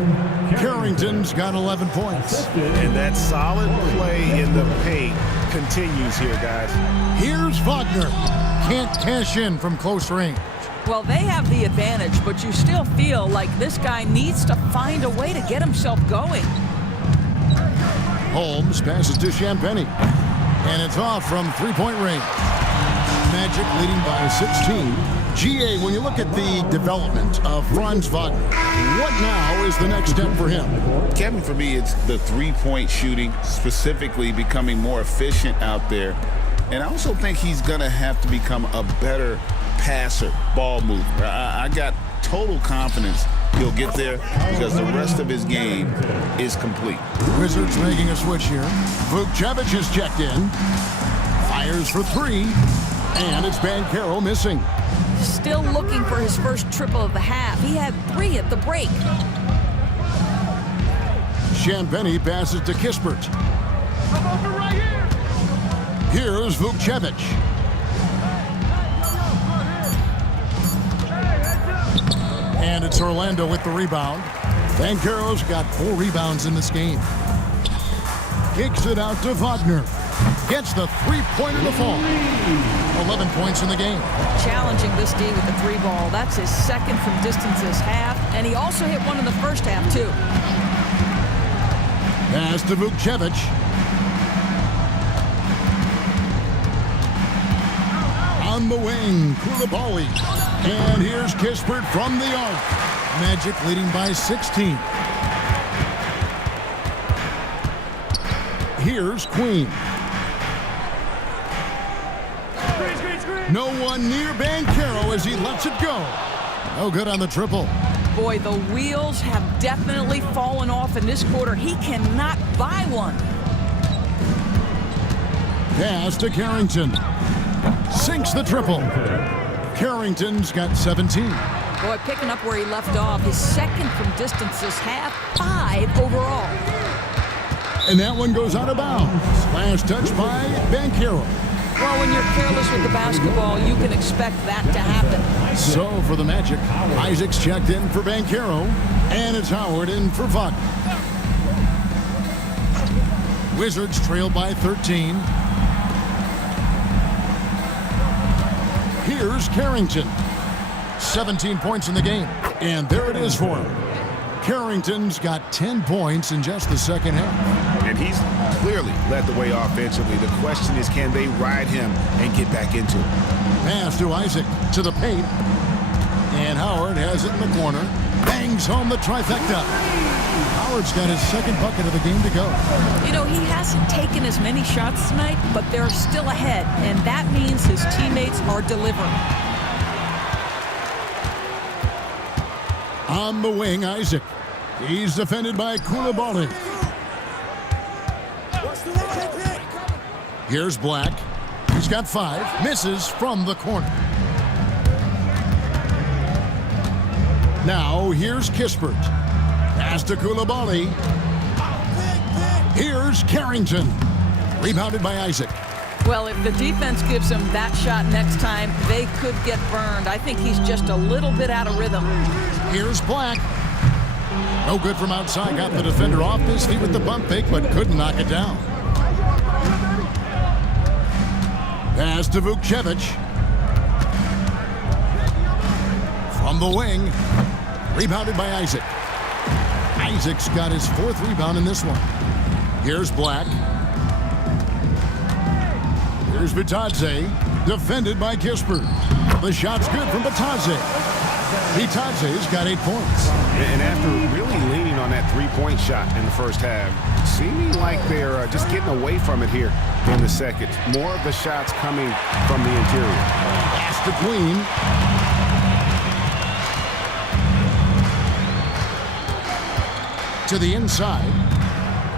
Carrington's got 11 points. And that solid play in the paint continues here, guys. Here's Wagner. Can't cash in from close range. Well, they have the advantage, but you still feel like this guy needs to find a way to get himself going. Holmes passes to Champagny. And it's off from three-point range. Magic leading by 16. GA, when you look at the development of Franz Wagner, what now is the next step for him? Kevin, for me, it's the three-point shooting, specifically becoming more efficient out there. And I also think he's going to have to become a better passer, ball mover. I got total confidence he'll get there because the rest of his game is complete. Wizards making a switch here. Vukcevic is checked in. Fires for 3. And it's Banchero missing. Still looking for his first triple of the half. He had 3 at the break. Champagny passes to Kispert. Here's Vukcevic. And it's Orlando with the rebound. Banchero's got 4 rebounds in this game. Kicks it out to Wagner. Gets the three-pointer to fall. 11 points in the game. Challenging this D with the 3 ball. That's his second from distance this half. And he also hit one in the first half, too. Pass to Vukcevic. On the wing, Koulibaly. And here's Kispert from the arc. Magic leading by 16. Here's Queen. No one near Banchero as he lets it go. No good on the triple. Boy, the wheels have definitely fallen off in this quarter. He cannot buy one. Pass to Carrington. Sinks the triple. Carrington's got 17. Boy, picking up where he left off. His second from distance this half, 5 overall. And that one goes out of bounds. Last touch by Banchero. Well, when you're careless with the basketball, you can expect that to happen. So for the Magic, Isaac's checked in for Banchero, and it's Howard in for Vaughn. Wizards trail by 13. Here's Carrington. 17 points in the game, and there it is for him. Carrington's got 10 points in just the second half. And he's clearly led the way offensively. The question is, can they ride him and get back into it? Pass to Isaac to the paint. And Howard has it in the corner. Bangs home the trifecta. Howard's got his second bucket of the game to go. You know, he hasn't taken as many shots tonight, but they're still ahead, and that means his teammates are delivering. On the wing, Isaac. He's defended by Koulibaly. Here's Black. He's got 5. Misses from the corner. Now, here's Kispert. Pass to Koulibaly. Here's Carrington. Rebounded by Isaac. Well, if the defense gives him that shot next time, they could get burned. I think he's just a little bit out of rhythm. Here's Black. No good from outside. Got the defender off his feet with the bump fake, but couldn't knock it down. Pass to Vukcevic. From the wing. Rebounded by Isaac. Isaac's got his 4th rebound in this one. Here's Black. Here's Bitadze. Defended by Kispert. The shot's good from Bitadze. Bitadze's got 8 points. And after really leaning on that three-point shot in the first half, seeming like they're just getting away from it here in the second. More of the shots coming from the interior. Pass to Queen. To the inside.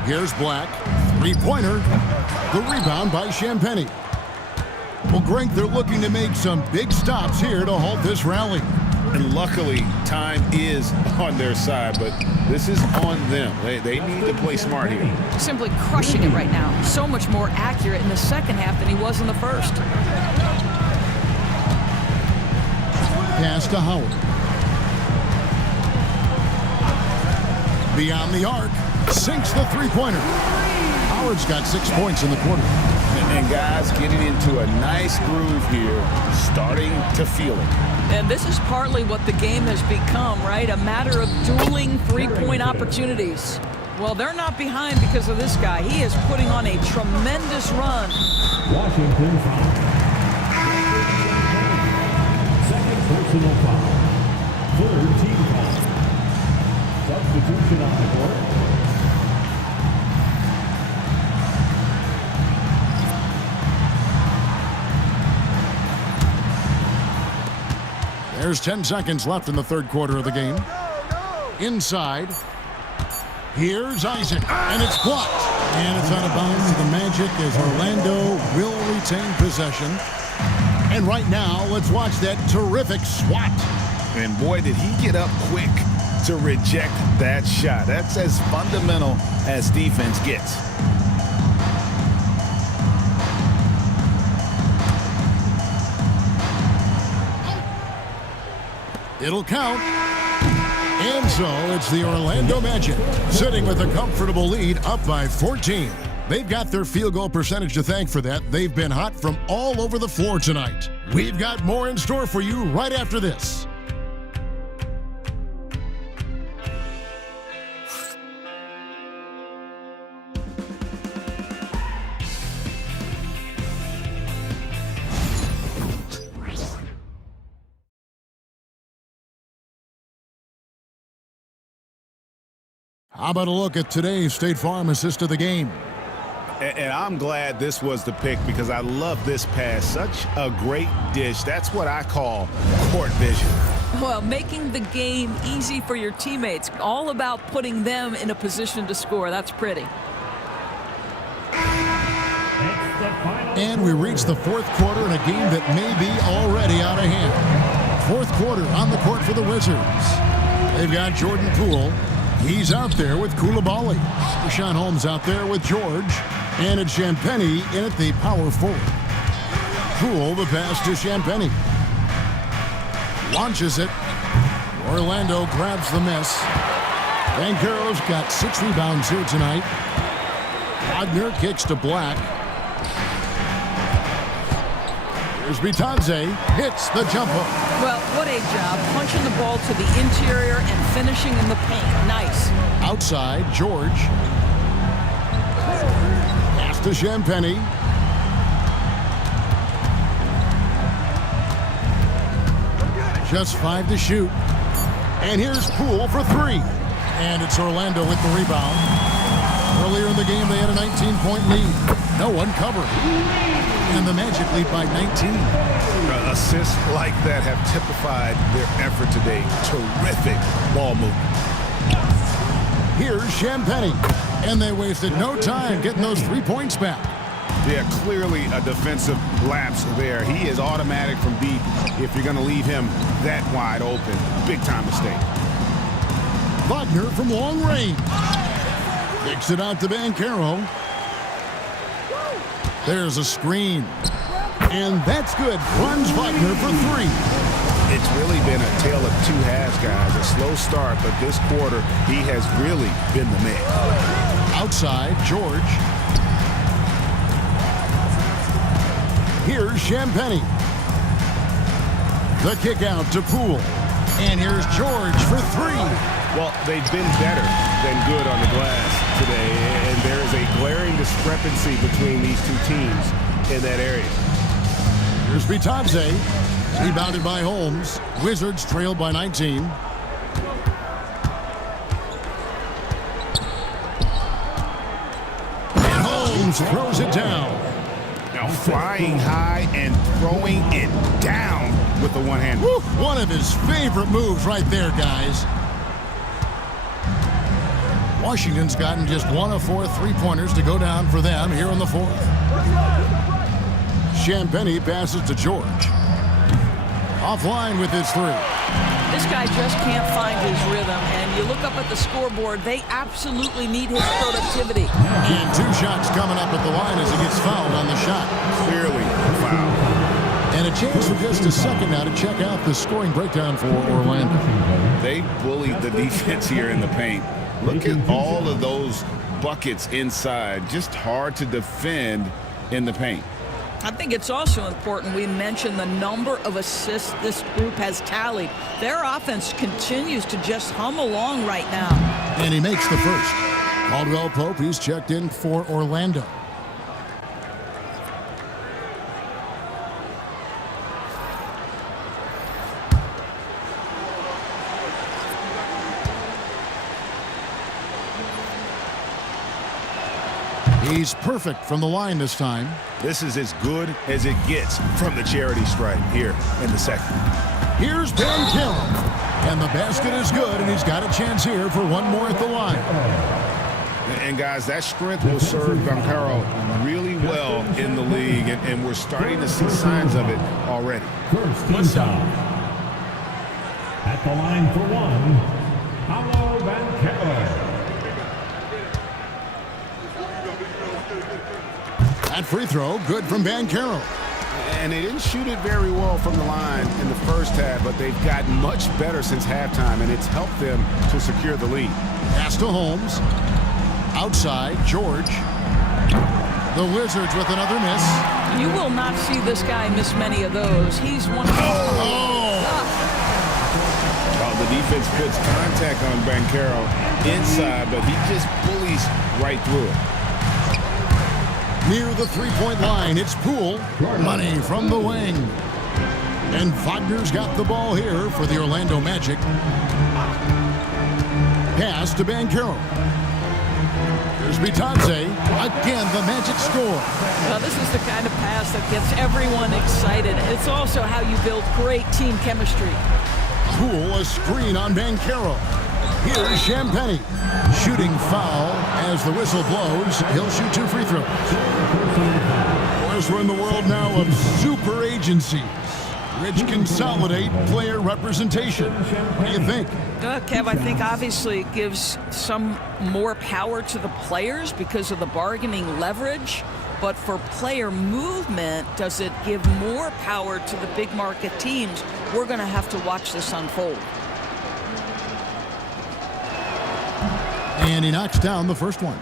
Here's Black. 3-pointer. The rebound by Champagny. Well, Greg, they're looking to make some big stops here to halt this rally. And luckily, time is on their side, but this is on them. They need to play smart here. Simply crushing it right now. So much more accurate in the second half than he was in the first. Pass to Howard. Beyond the arc. Sinks the 3-pointer. Howard's got 6 points in the quarter. And guys getting into a nice groove here, starting to feel it. And this is partly what the game has become, right? A matter of dueling 3-point opportunities. Well, they're not behind because of this guy. He is putting on a tremendous run. Washington foul. Second personal foul. 3rd team foul. Substitution on the court. There's 10 seconds left in the 3rd quarter of the game. Inside. Here's Isaac, and it's blocked. And it's out of bounds to the Magic as Orlando will retain possession. And right now, let's watch that terrific swat. And boy, did he get up quick to reject that shot. That's as fundamental as defense gets. It'll count. And so it's the Orlando Magic sitting with a comfortable lead up by 14. They've got their field goal percentage to thank for that. They've been hot from all over the floor tonight. We've got more in store for you right after this. How about a look at today's State Farm assist of the game? And I'm glad this was the pick because I love this pass. Such a great dish. That's what I call court vision. Well, making the game easy for your teammates. All about putting them in a position to score. That's pretty. And we reach the fourth quarter in a game that may be already out of hand. Fourth quarter on the court for the Wizards. They've got Jordan Poole. He's out there with Koulibaly. Deshaun Holmes out there with George. And it's Champagnie in at the power forward. Poole, the pass to Champagnie. Launches it. Orlando grabs the miss. Banchero's got 6 rebounds here tonight. Wagner kicks to Black. Here's Bitadze. Hits the jumper. Well, what a job. Punching the ball to the interior and finishing in the paint. Nice. Outside, George. Pass to Champagnie. Just 5 to shoot. And here's Poole for 3. And it's Orlando with the rebound. Earlier in the game, they had a 19-point lead. No one covered. And the Magic lead by 19. Assists like that have typified their effort today. Terrific ball movement. Here's Champagnie. And they wasted no time getting those 3 points back. Yeah, clearly a defensive lapse there. He is automatic from deep if you're going to leave him that wide open. Big time mistake. Wagner from long range. Kicks it out to Banchero. There's a screen. And that's good. Runs Wagner for 3. It's really been a tale of 2 halves, guys. A slow start, but this quarter, he has really been the man. Outside, George. Here's Champagnie. The kick out to Poole. And here's George for 3. Well, they've been better than good on the glass today, and there is a glaring discrepancy between these 2 teams in that area. Here's Bitadze. Rebounded by Holmes. Wizards trailed by 19. And Holmes throws it down. Now flying high and throwing it down with the one hand. Woo, one of his favorite moves right there, guys. Washington's gotten just 1 of 4 3-pointers to go down for them here in the 4th. Champagnie passes to George. Offline with his 3. This guy just can't find his rhythm, and you look up at the scoreboard, they absolutely need his productivity. And 2 shots coming up at the line as he gets fouled on the shot. Clearly a foul. And a chance for just a second now to check out the scoring breakdown for Orlando. They bullied the defense here in the paint. Look at all of those buckets inside. Just hard to defend in the paint. I think it's also important we mention the number of assists this group has tallied. Their offense continues to just hum along right now. And he makes the first. Caldwell Pope, he's checked in for Orlando. He's perfect from the line this time. This is as good as it gets from the charity stripe here in the second. Here's Banchero. And the basket is good, and he's got a chance here for one more at the line. And guys, that strength will serve Banchero really well in the league, and we're starting to see signs of it already. First shot. At the line for 1, Paolo Banchero. That free throw, good from Banchero. And they didn't shoot it very well from the line in the first half, but they've gotten much better since halftime, and it's helped them to secure the lead. Pass to Holmes. Outside, George. The Wizards with another miss. You will not see this guy miss many of those. He's one of The defense puts contact on Banchero inside, but he just bullies right through it. Near the three-point line, it's Poole. Money from the wing. And Wagner's got the ball here for the Orlando Magic. Pass to Banchero. Here's Bitadze. Again, the Magic score. Well, this is the kind of pass that gets everyone excited. It's also how you build great team chemistry. Poole, a screen on Banchero. Here's Champagny. Shooting foul as the whistle blows. He'll shoot 2 free throws. Of course, we're in the world now of super agencies, which consolidate player representation. What do you think? Kev, I think obviously it gives some more power to the players because of the bargaining leverage. But for player movement, does it give more power to the big market teams? We're going to have to watch this unfold. And he knocks down the first one.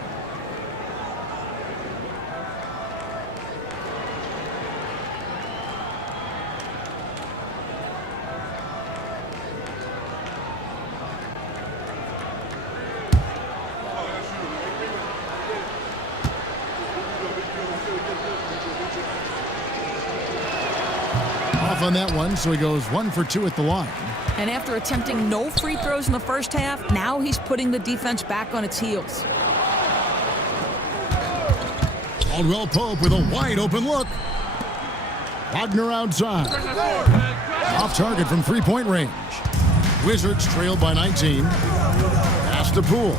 Off on that one, so he goes 1 for 2 at the line. And after attempting no free throws in the first half, now he's putting the defense back on its heels. Caldwell Pope with a wide open look. Wagner outside. Off target from three-point range. Wizards trailed by 19. Pass to Poole.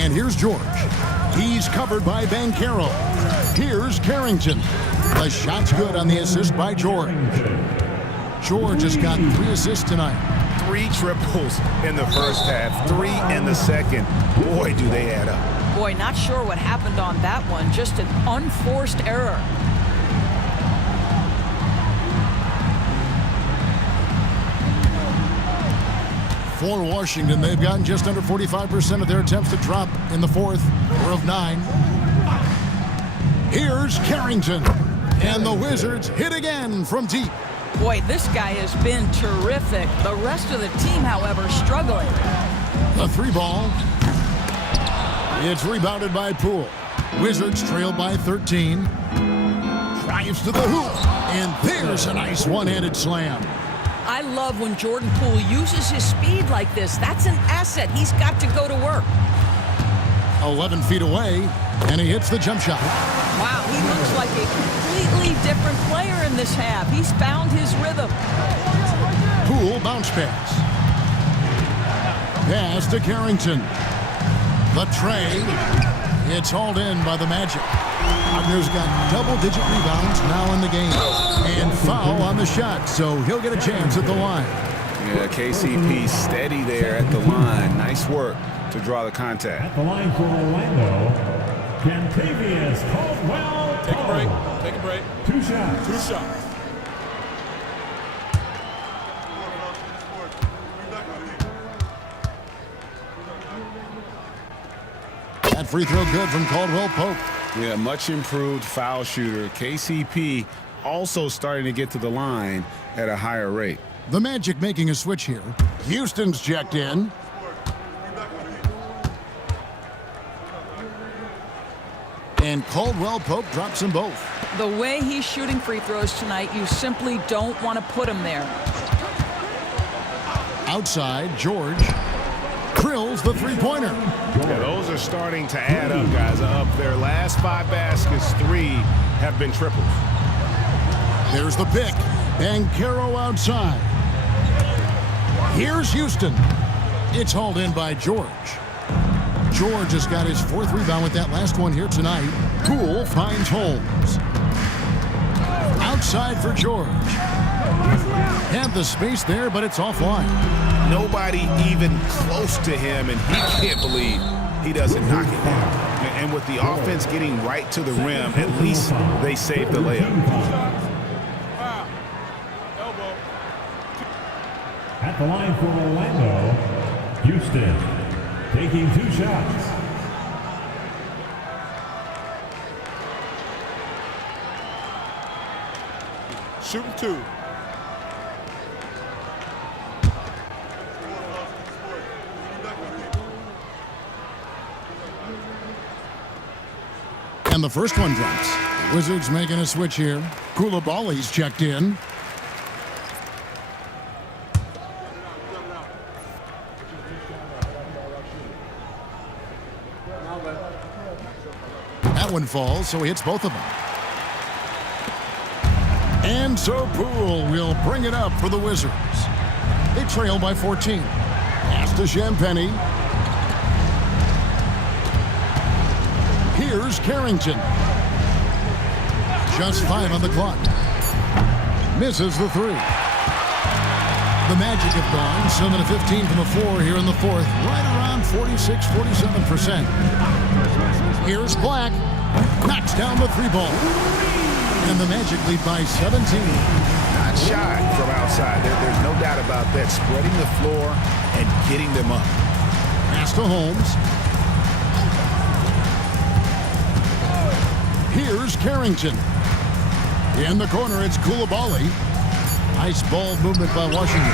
And here's George. He's covered by Banchero. Here's Carrington. The shot's good on the assist by George. George has got 3 assists tonight. 3 triples in the first half, 3 in the second. Boy, do they add up. Boy, not sure what happened on that one. Just an unforced error. For Washington, they've gotten just under 45% of their attempts to drop in the fourth. 4 of 9. Here's Carrington. And the Wizards hit again from deep. Boy, this guy has been terrific. The rest of the team, however, struggling. The 3 ball. It's rebounded by Poole. Wizards trail by 13. Drives to the hoop. And there's a nice one-handed slam. I love when Jordan Poole uses his speed like this. That's an asset. He's got to go to work. 11 feet away, and he hits the jump shot. Wow, he looks like a completely different player in this half. He's found his rhythm. Poole bounce pass. Pass to Carrington. The tray. It's hauled in by the Magic. Wagner's got double-digit rebounds now in the game. And foul on the shot, so he'll get a chance at the line. Yeah, KCP steady there at the line. Nice work to draw the contact. At the line for Orlando, Kentavious Caldwell. Take a break. Take a break. 2 shots. 2 shots. That free throw good from Caldwell Pope. Yeah, much improved foul shooter. KCP also starting to get to the line at a higher rate. The Magic making a switch here. Houston's checked in. And Caldwell Pope drops them both. The way he's shooting free throws tonight, you simply don't want to put him there. Outside, George drills the three-pointer. Yeah, those are starting to add up, guys. Up their last 5 baskets, 3 have been triples. There's the pick. Banchero outside. Here's Houston. It's hauled in by George. George has got his 4th rebound with that last one here tonight. Poole finds Holmes. Outside for George. Had the space there, but it's offline. Nobody even close to him, and he can't believe he doesn't knock it down. And with the offense getting right to the rim, at least they saved the layup. At the line for Orlando, Houston, taking 2 shots. Shooting 2. And the first one drops. Wizards making a switch here. Koulibaly's checked in. one falls, so he hits both of them. And so Poole will bring it up for the Wizards. They trail by 14. Pass to Champagnie. Here's Carrington. Just 5 on the clock. Misses the 3. The Magic have gone 7 of 15 from the floor here in the fourth, right around 46-47%. Here's Black. Knocks down the 3 ball. And the Magic lead by 17. Not shy from outside. There's no doubt about that. Spreading the floor and getting them up. Pass to Holmes. Here's Carrington. In the corner, it's Coulibaly. Nice ball movement by Washington.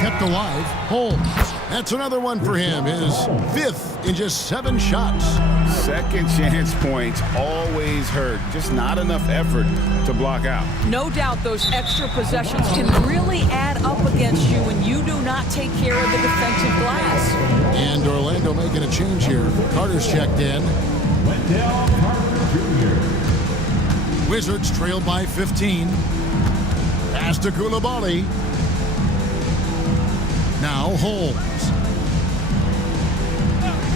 Kept alive. Holmes. That's another one for him. His 5th in just 7 shots. Second chance points always hurt. Just not enough effort to block out. No doubt those extra possessions can really add up against you when you do not take care of the defensive glass. And Orlando making a change here. Carter's checked in. Wendell Carter Jr. Wizards trail by 15. Pass to Coulibaly. Now Holmes.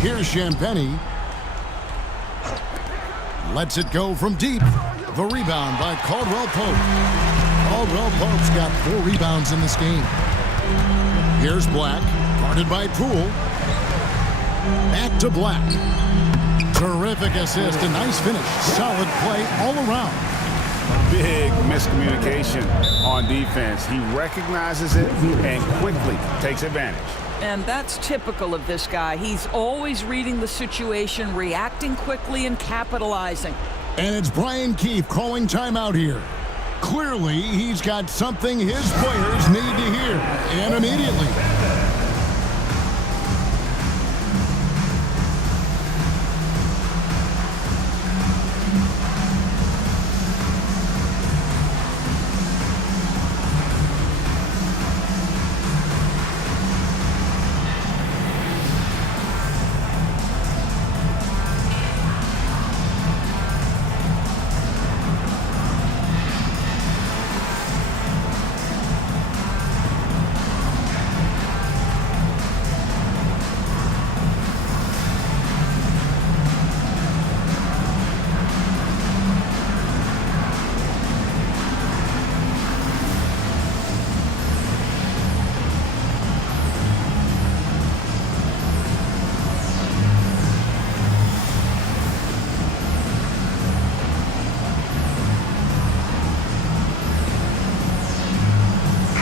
Here's Champagnie. Lets it go from deep. The rebound by Caldwell Pope. Caldwell Pope's got 4 rebounds in this game. Here's Black. Guarded by Poole. Back to Black. Terrific assist. A nice finish. Solid play all around. Big miscommunication on defense. He recognizes it and quickly takes advantage. And that's typical of this guy. He's always reading the situation, reacting quickly, and capitalizing. And it's Brian Keefe calling timeout here. Clearly, he's got something his players need to hear, and immediately.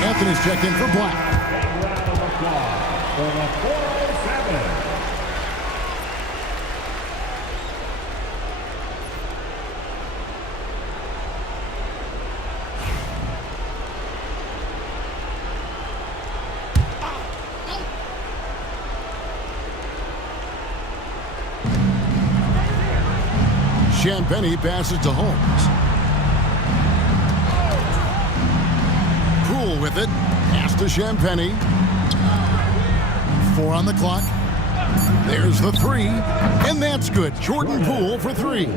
Anthony's checked in for Black. And round of applause for the 407. Champagnie passes to Holmes. Poole with it. Pass to Champagnie. 4 on the clock. There's the 3. And that's good. Jordan Poole for 3.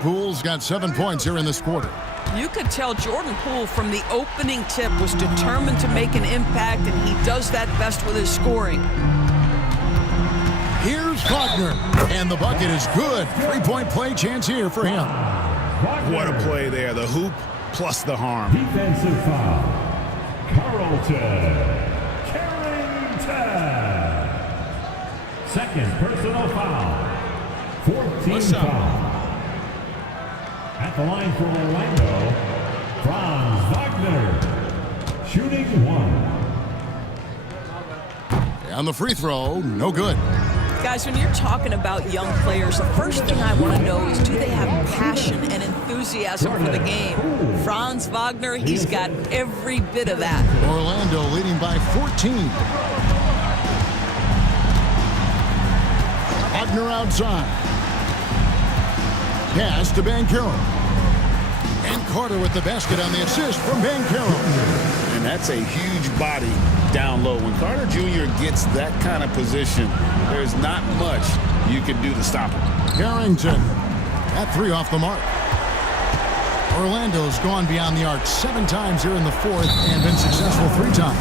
Poole's got 7 points here in this quarter. You could tell Jordan Poole from the opening tip was determined to make an impact, and he does that best with his scoring. Here's Wagner, and the bucket is good. 3-point play chance here for him. What a play there. The hoop plus the harm. Defensive foul. Carrington. Second personal foul. 14th foul. At the line for Orlando, Franz Wagner. Shooting 1. On the free throw, no good. Guys, when you're talking about young players, the first thing I want to know is, do they have passion and enthusiasm for the game? Franz Wagner, he's got every bit of that. Orlando leading by 14. Wagner outside. Pass to Banchero. And Carter with the basket on the assist from Banchero. And that's a huge body down low. When Carter Jr. gets that kind of position, there's not much you can do to stop him. Carrington That 3 off the mark. Orlando's gone beyond the arc 7 times here in the 4th and been successful 3 times.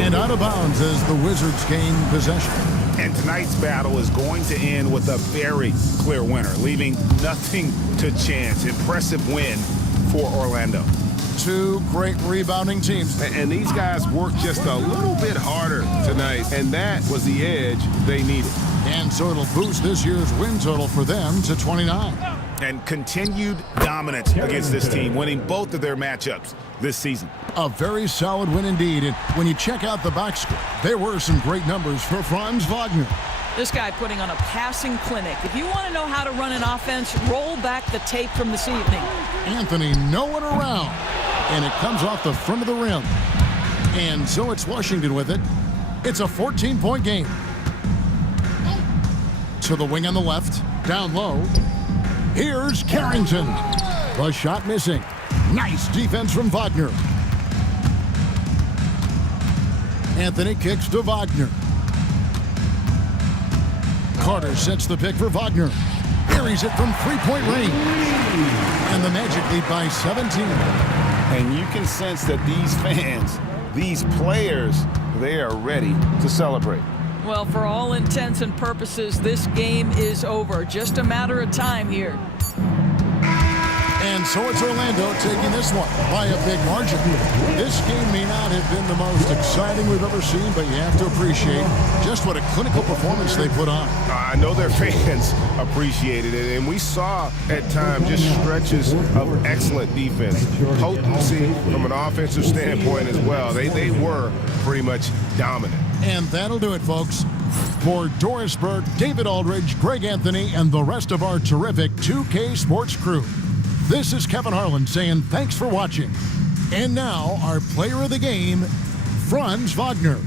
And out of bounds as the Wizards gain possession. And tonight's battle is going to end with a very clear winner, leaving nothing to chance. Impressive win for Orlando. 2 great rebounding teams. And these guys worked just a little bit harder tonight, and that was the edge they needed. And so it'll boost this year's win total for them to 29. And continued dominance against this team, winning both of their matchups this season. A very solid win indeed. And when you check out the box score, there were some great numbers for Franz Wagner. This guy putting on a passing clinic. If you want to know how to run an offense, roll back the tape from this evening. Anthony nowhere around. And it comes off the front of the rim. And so it's Washington with it. It's a 14-point game. To the wing on the left. Down low. Here's Carrington. The shot missing. Nice defense from Wagner. Anthony kicks to Wagner. Carter sets the pick for Wagner. Buries it from 3-point range. And the Magic lead by 17. And you can sense that these fans, these players, they are ready to celebrate. Well, for all intents and purposes, this game is over. Just a matter of time here. And so it's Orlando taking this one by a big margin. This game may not have been the most exciting we've ever seen, but you have to appreciate just what a clinical performance they put on. I know their fans appreciated it, and we saw at times just stretches of excellent defense. Potency from an offensive standpoint as well. They were pretty much dominant. And that'll do it, folks. For Doris Burke, David Aldridge, Greg Anthony, and the rest of our terrific 2K Sports crew, this is Kevin Harlan saying thanks for watching. And now, our player of the game, Franz Wagner.